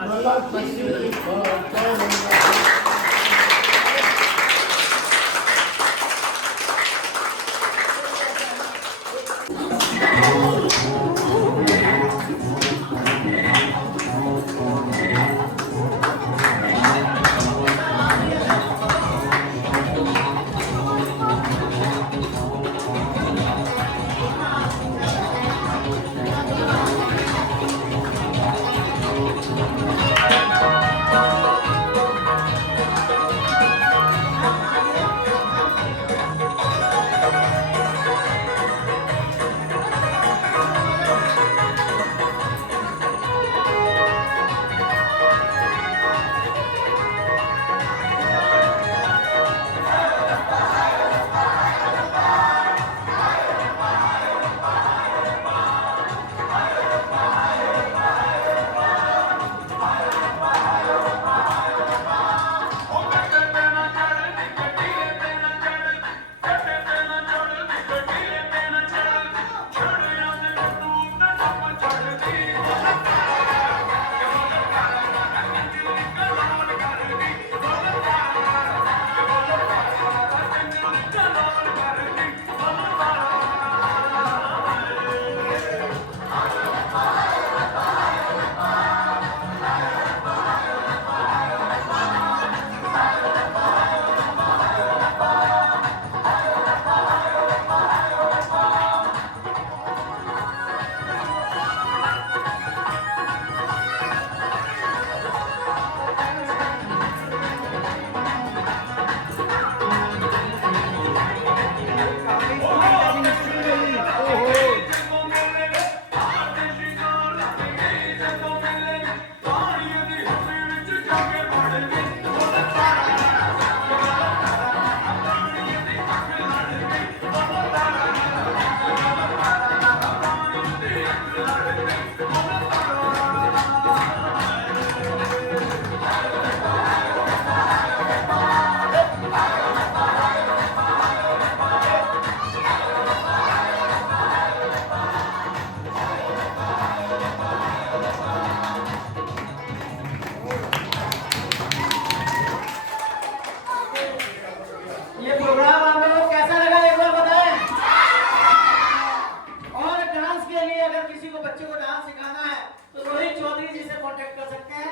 बच्चे को डांस सिखाना है तो रोहित चौधरी जी से कांटेक्ट कर सकते हैं।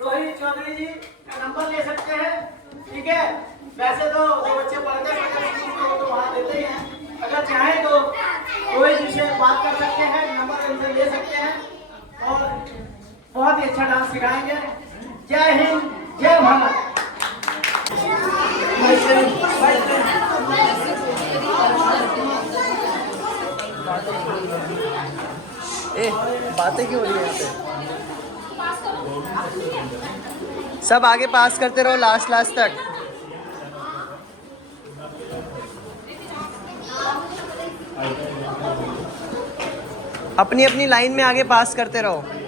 रोहित चौधरी जी का नंबर ले सकते हैं, ठीक है। वैसे तो जो बच्चे पढ़ते हैं तो वहाँ देते ही हैं, अगर चाहें तो रोहित जी से बात कर सकते हैं, नंबर उनसे ले सकते हैं और बहुत ही अच्छा डांस सिखाएंगे। जय हिंद, जय भारत। बातें क्यों हो रही है यहाँ पे? सब आगे पास करते रहो लास्ट तक। अपनी अपनी लाइन में आगे पास करते रहो।